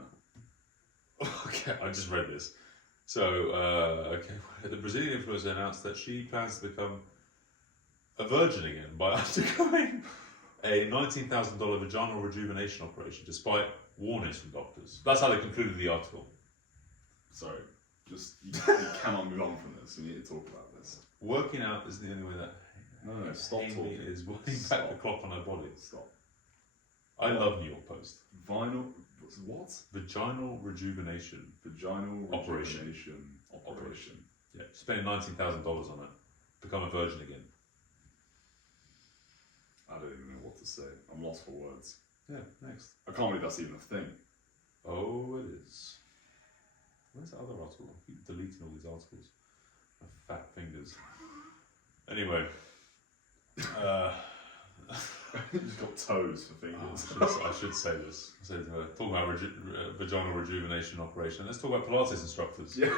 that. Okay, I just read this. So, the Brazilian influencer announced that she plans to become a virgin again by undergoing a $19,000 vaginal rejuvenation operation, despite warnings from doctors. That's how they concluded the article. Sorry. Just, you cannot move on from this. We need to talk about this. Working out is the only way that No, stop Amy talking. is winning back Stop. the clock on her body. Stop. I love New York Post. What? Vaginal rejuvenation. Vaginal Operation. rejuvenation operation. Yeah, spending $19,000 on it. Become a virgin again. I don't even know what to say. I'm lost for words. Yeah, next. I can't believe that's even a thing. Oh, it is. Where's that other article? I keep deleting all these articles. My fat fingers. Anyway, He's got toes for fingers. I should say this. Talk about vaginal rejuvenation operation. Let's talk about Pilates instructors. Yeah.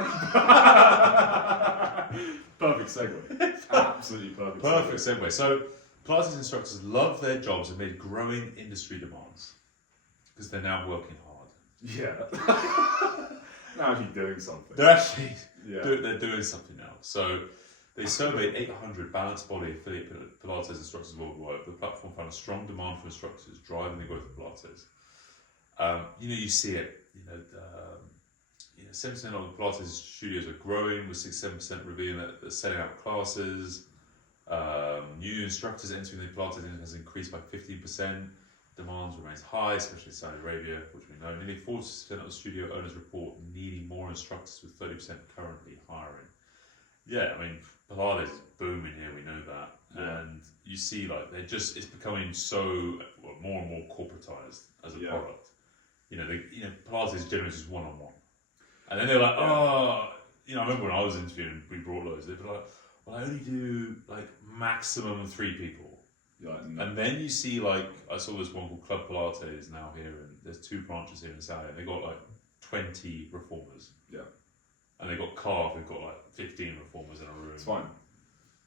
Perfect segue. Absolutely perfect. Perfect segue. So, Pilates instructors love their jobs amid growing industry demands because they're now working hard. Yeah. Now actually doing something. They're actually Yeah. doing something now. So, they surveyed 800 balanced body affiliate Pilates instructors worldwide. The platform found a strong demand for instructors, driving the growth of Pilates. You see it. 7% of the Pilates studios are growing, with 6-7% revealing that they're selling out classes. New instructors entering the Pilates has increased by 15%. Demand remains high, especially in Saudi Arabia, which we know. Nearly 40% of the studio owners report needing more instructors, with 30% currently hiring. Yeah, I mean, Pilates is booming here, we know that. Yeah. And you see, like, it's becoming so more and more corporatized as a product. Pilates is generally just one-on-one. And then they're like, I remember when I was interviewing, we brought loads, they'd be like, well, I only do, like, maximum 3 people. And then you see, like, I saw this one called Club Pilates now here, and there's 2 branches here in Saudi, and they got, like, 20 reformers. Yeah. And they got Carve, who've got, like, 15 reformers in a room. It's fine.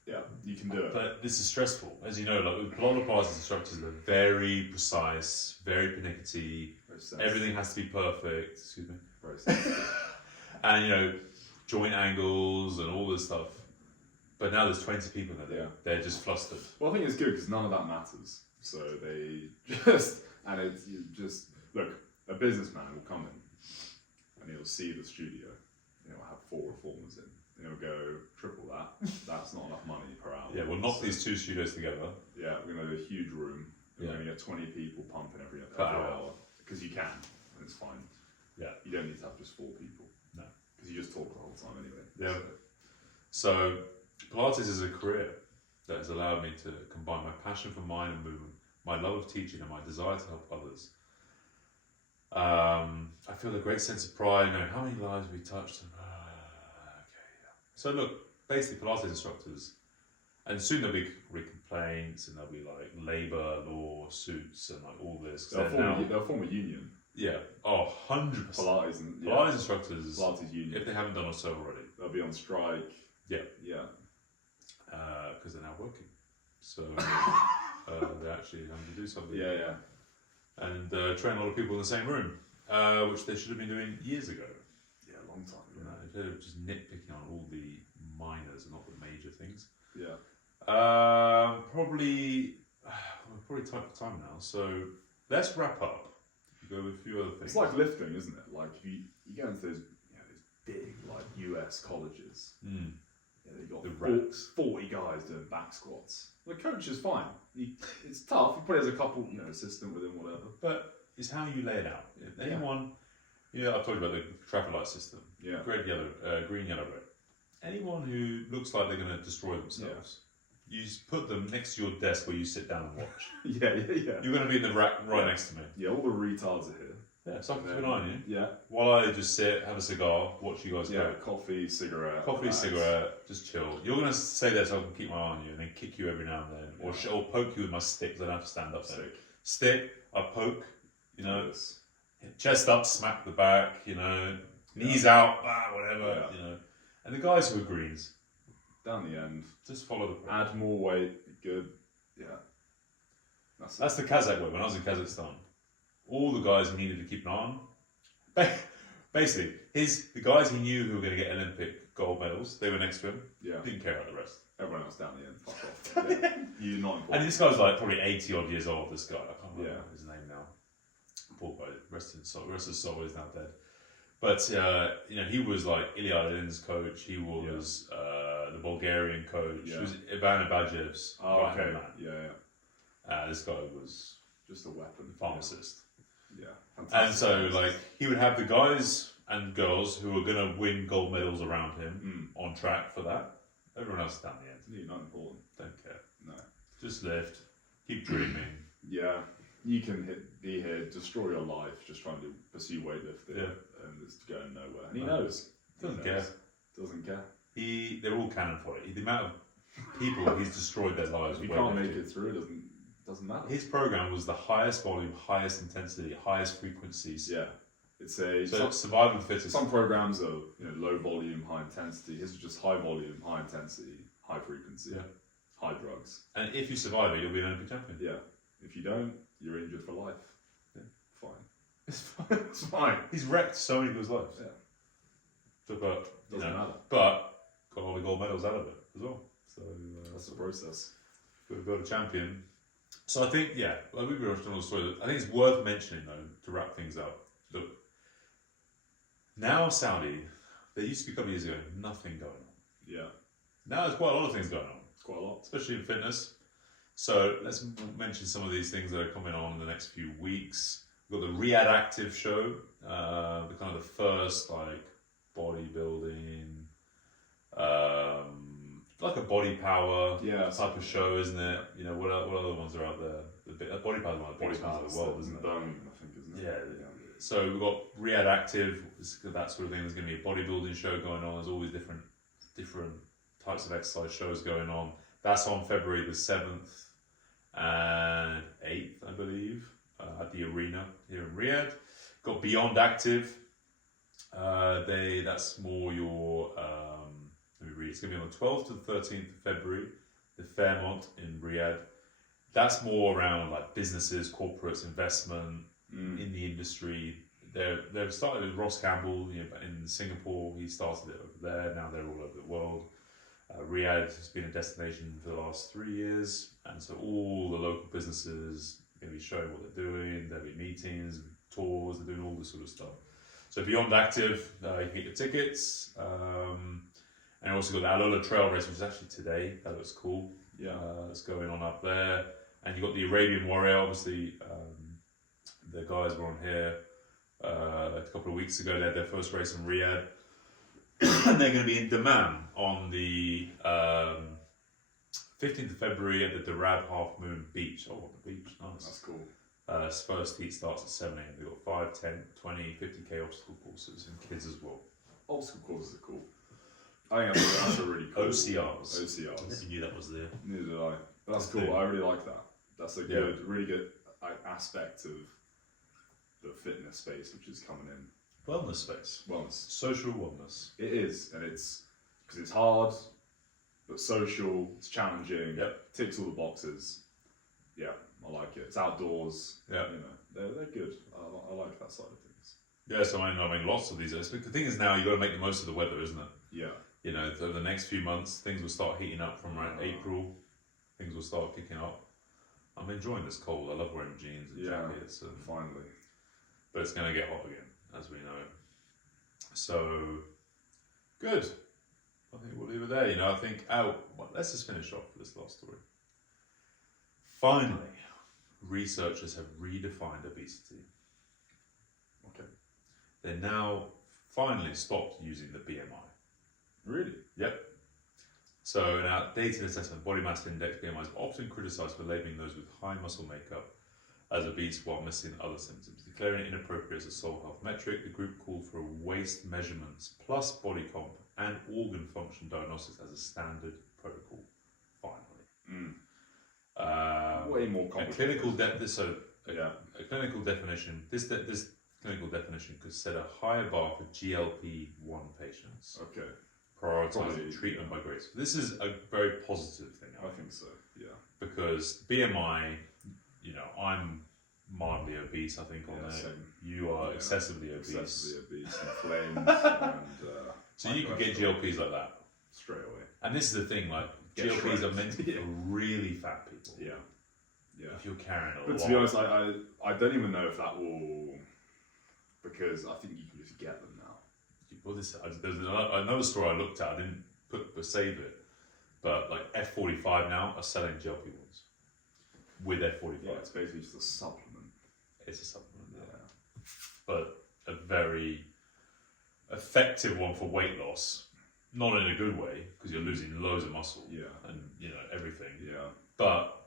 Yeah, you can do it. But this is stressful. As you know, like, with a lot of Pilates instructors, they're very precise, very pernickety. Everything has to be perfect. Excuse me. Very sensitive. And, joint angles and all this stuff. But now there's 20 people in there. They're just flustered. Well, I think it's good because none of that matters. So they look, a businessman will come in and he'll see the studio, he'll have 4 reformers in, and he'll go, triple that, that's not enough money per hour. Yeah, we'll knock these 2 studios together. Yeah, we're going to do a huge room, and we're going to get 20 people pumping every hour. Because you can, and it's fine. Yeah. You don't need to have just 4 people. No. Because you just talk the whole time anyway. Yeah. So Pilates is a career that has allowed me to combine my passion for mind and movement, my love of teaching, and my desire to help others. I feel a great sense of pride knowing how many lives we touched. So look, basically Pilates instructors, and soon there'll be complaints, and there'll be like labour law suits and like all this. They'll form a union. Yeah. Oh, 100%. Pilates instructors. Pilates union. If they haven't done so already. They'll be on strike. Yeah. Yeah. Because they're now working. So they're actually having to do something. Yeah, yeah. And train a lot of people in the same room, which they should have been doing years ago. Yeah, a long time ago. They're just nitpicking on all the minors and not the major things. Yeah. Probably tight for time now. So let's wrap up. Go with a few other things. It's like lifting, isn't it? Like if you go into those big like US colleges. They've got the racks. 40 guys doing back squats. The coach is fine. It's tough. He probably has a couple, assistant with him, whatever. But it's how you lay it out. If anyone, I've told you about the traffic light system. Yeah. Green, yellow, red. Anyone who looks like they're going to destroy themselves, you just put them next to your desk where you sit down and watch. Yeah. You're going to be in the rack right next to me. Yeah, all the retards are here. Yeah, so I can keep an eye on you. Yeah. While I just sit, have a cigar, watch you guys go. Coffee, cigarette. Just chill. You're going to say that so I can keep my eye on you and then kick you every now and then. Or poke you with my stick so I don't have to stand up there. Stick, I poke, Yes. chest up, smack the back, knees out, whatever, And the guys who are greens, down the end, just follow the program. add more weight, good. Yeah. That's the Kazakh way. When I was in Kazakhstan, all the guys he needed to keep an eye on, basically, the guys he knew who were going to get Olympic gold medals, they were next to him. Yeah. Didn't care about the rest. Everyone else down the end, fuck off. You're not important. And this guy's like probably 80 odd years old, this guy. I can't remember his name now. Poor guy, rest of his soul is now dead. But, he was like Ilya Ilin's coach, he was the Bulgarian coach, he was Ivan Abadjev's right hand man. Yeah. This guy was just a weapon. Pharmacist. Yeah. And so, like, he would have the guys and girls who were going to win gold medals around him on track for that. Everyone else is down the end. You're not important. Don't care. No. Just lift. Keep dreaming. Yeah. You can be here, destroy your life, just trying to pursue weightlifting, and it's going nowhere. And he knows. Doesn't care. Doesn't care. They're all cannon for it. The amount of people, he's destroyed their lives. If you can't make it through, it doesn't matter. His program was the highest volume, highest intensity, highest frequencies. Yeah, it's survival of the fittest. Some programs are low volume, high intensity. His is just high volume, high intensity, high frequency, high drugs. And if you survive it, you'll be an Olympic champion. Yeah. If you don't, you're injured for life. Yeah. Fine. It's fine. It's fine. He's wrecked so many people's lives. Yeah. Doesn't matter. But got all the gold medals out of it as well. So that's the process. We've got a champion. So I think, we've been watching all the story. I think it's worth mentioning though, to wrap things up. Look, now Saudi, there used to be a couple of years ago, nothing going on. Yeah. Now there's quite a lot of things going on. It's quite a lot. Especially in fitness. So let's mention some of these things that are coming on in the next few weeks. We've got the Riyadh Active show, the kind of the first like bodybuilding, like a body power type of show, isn't it? You know, what other ones are out there? Body power is one of the biggest ones in the world, isn't it? Birmingham, I think, isn't it? Yeah. So we've got Riyadh Active, that sort of thing. There's going to be a bodybuilding show going on. There's always different types of exercise shows going on. That's on February the 7th and 8th, I believe, at the arena here in Riyadh. Got Beyond Active. That's more your, let me read, it's going to be on the 12th to the 13th of February, the Fairmont in Riyadh. That's more around like businesses, corporates, investment in the industry. They've started with Ross Campbell in Singapore. He started it over there. Now they're all over the world. Riyadh has been a destination for the last 3 years, and so all the local businesses are going to be showing what they're doing. There'll be meetings, tours, they're doing all this sort of stuff. So Beyond Active, you can get your tickets. And also got the Alola Trail Race, which is actually today. That looks cool. Yeah. That's going on up there. And you've got the Arabian Warrior, obviously. The guys were on here a couple of weeks ago. They had their first race in Riyadh. And they're going to be in Dammam on the 15th of February at the Darab Half Moon Beach. Oh, what the beach, nice. That's cool. First heat starts at 7 a.m. We've got 5, 10, 20, 50k obstacle courses and kids as well. Obstacle courses are cool. I think that's a really cool. OCRs. I never knew that was there. Neither did I. That's cool. I really like that. That's a really good aspect of the fitness space, which is coming in. Wellness space. Wellness. Social wellness. It is, and it's because it's hard, but social. It's challenging. Yep. Ticks all the boxes. Yeah, I like it. It's outdoors. Yeah. They're good. I like that side of things. Yeah, so I mean, lots of these. The thing is now you've got to make the most of the weather, isn't it? Yeah. Over the next few months, things will start heating up from around April. Things will start kicking up. I'm enjoying this cold. I love wearing jeans and jackets. And finally. But it's going to get hot again, as we know. So, good. I think we'll leave it there. I think, let's just finish off with this last story. Finally, researchers have redefined obesity. Okay. They're now finally stopped using the BMI. Really? Yep. So an outdated assessment, body mass index, BMI, is often criticised for labelling those with high muscle makeup as obese while missing other symptoms. Declaring it inappropriate as a sole health metric, the group called for waist measurements plus body comp and organ function diagnostics as a standard protocol. Finally. Way more complicated. A clinical definition. This clinical definition could set a higher bar for GLP-1 patients. Okay. Prioritising treatment by grace. This is a very positive thing. I think so. Yeah. Because BMI, I'm mildly obese. I think on there. Same. You are excessively obese. Excessively obese, inflamed, and. So you could get GLPs like that straight away. And this is the thing, like GLPs are meant to be for really fat people. Yeah. Yeah. If you're carrying a lot. But to be honest, I don't even know if that will, because I think you can just get them now. Well, there's another story I looked at. I didn't save it, but like F45 now are selling GLP-1s with F45. Yeah, it's basically just a supplement. It's a supplement, but a very effective one for weight loss. Not in a good way because you're losing loads of muscle. Yeah. And everything. Yeah. But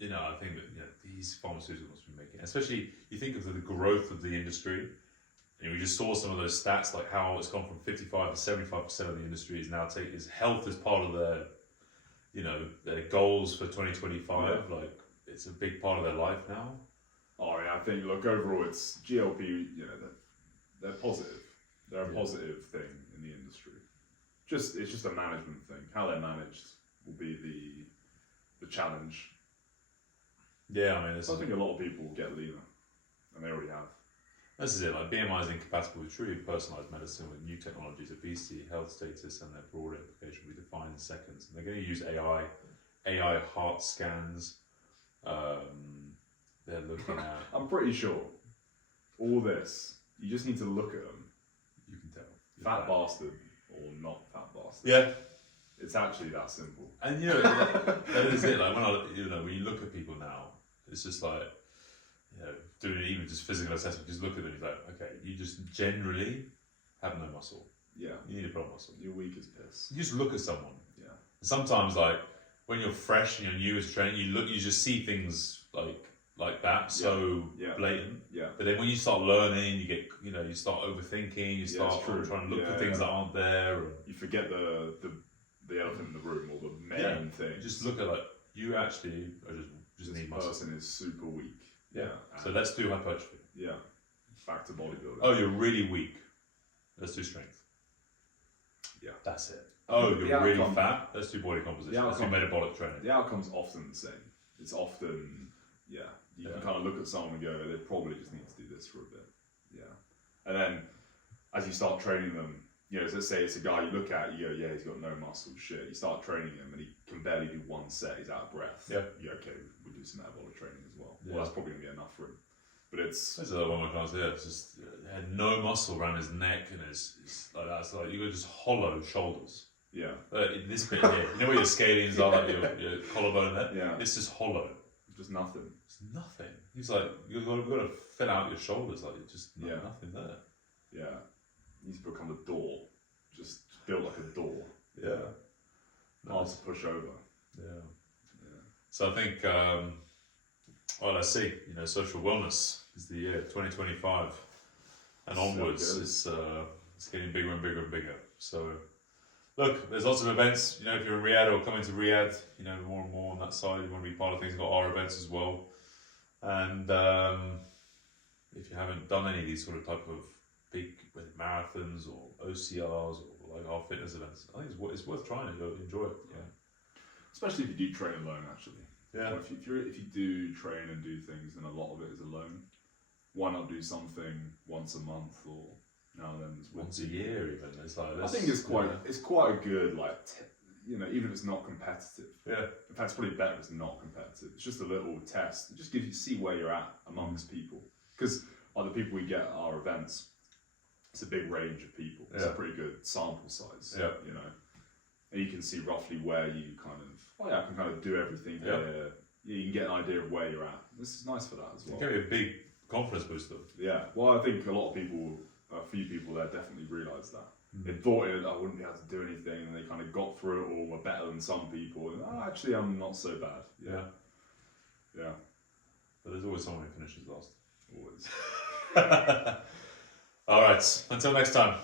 I think that these pharmaceuticals be making, especially you think of the growth of the industry. And we just saw some of those stats, like how it's gone from 55 to 75% of the industry is now his health is part of their their goals for 2025. Like, it's a big part of their life now. Oh yeah, I think look overall, it's GLP. They're positive. They're a positive thing in the industry. It's just a management thing. How they're managed will be the challenge. Yeah, I mean, I think a lot of people will get leaner, and they already have. This is it. Like, BMI is incompatible with truly personalised medicine, with new technologies, obesity, health status, and their broader implication will be defined in seconds. And they're going to use AI heart scans. They're looking at. I'm pretty sure all this. You just need to look at them. You can tell. Fat bastard or not fat bastard. Yeah. It's actually that simple. And that is it. Like, when you look at people now, it's just like, doing even just physical assessment, just look at them, you're like, okay, you just generally have no muscle. Yeah. You need to put on muscle. You're weak as piss. You just look at someone. Yeah. Sometimes, like, when you're fresh and you're new as a trainer, you just see things like that, so blatant. Yeah. But then when you start learning, you get, you start overthinking, you start trying to look for things that aren't there. And you forget the elephant in the room, or the main thing. Just look at, like, you actually just need muscle. This person is super weak. Yeah. So let's do hypertrophy. Yeah. Back to bodybuilding. Oh, you're really weak. Let's do strength. Yeah. That's it. Oh, you're really fat. Let's do body composition. Let's do metabolic training. The outcome's often the same. It's often, you can kind of look at someone and go, they probably just need to do this for a bit. Yeah. And then as you start training them, let's say it's a guy you look at, you go, yeah, he's got no muscle, shit. You start training him and he can barely do one set, he's out of breath. Yeah. Okay, we'll do some metabolic training as well. Yeah. Well, that's probably going to be enough for him. But it's... There's another one more chance here. It's just, had no muscle around his neck and his like that. It's like, you got just hollow shoulders. Yeah. This bit here, where your scalenes are, like your collarbone there? Yeah. It's just hollow. Just nothing. It's nothing. He's like, you've got to fill out your shoulders, like, just nothing there. Yeah. He needs to become a door. Just built like a door. Yeah. Hard to push over. Yeah. So I think, let's see. Social wellness is the year 2025, and onwards. It's getting bigger and bigger and bigger. So, look, there's lots of events. If you're in Riyadh or coming to Riyadh, more and more on that side. You want to be part of things. We've got our events as well. And if you haven't done any of these sort of type of big marathons or OCRs or like our fitness events, I think it's worth trying it. You'll enjoy it. Yeah. Especially if you do train alone, actually. Yeah. If you do train and do things, and a lot of it is alone, why not do something once a month or now and then? Once a year, even. It's like I think it's quite a good even if it's not competitive. Yeah. In fact, it's probably better if it's not competitive. It's just a little test. It just gives you to see where you're at amongst people. Because the people we get at our events, it's a big range of people. It's a pretty good sample size. Yeah. And you can see roughly where you I can kind of do everything here. Yeah, you can get an idea of where you're at. This is nice for that as well. It can be a big confidence booster. Yeah. Well, I think a few people there definitely realised that. They thought I wouldn't be able to do anything, and they kind of got through it all, were better than some people, and actually I'm not so bad. Yeah. But there's always someone who finishes last. Always. All right, until next time.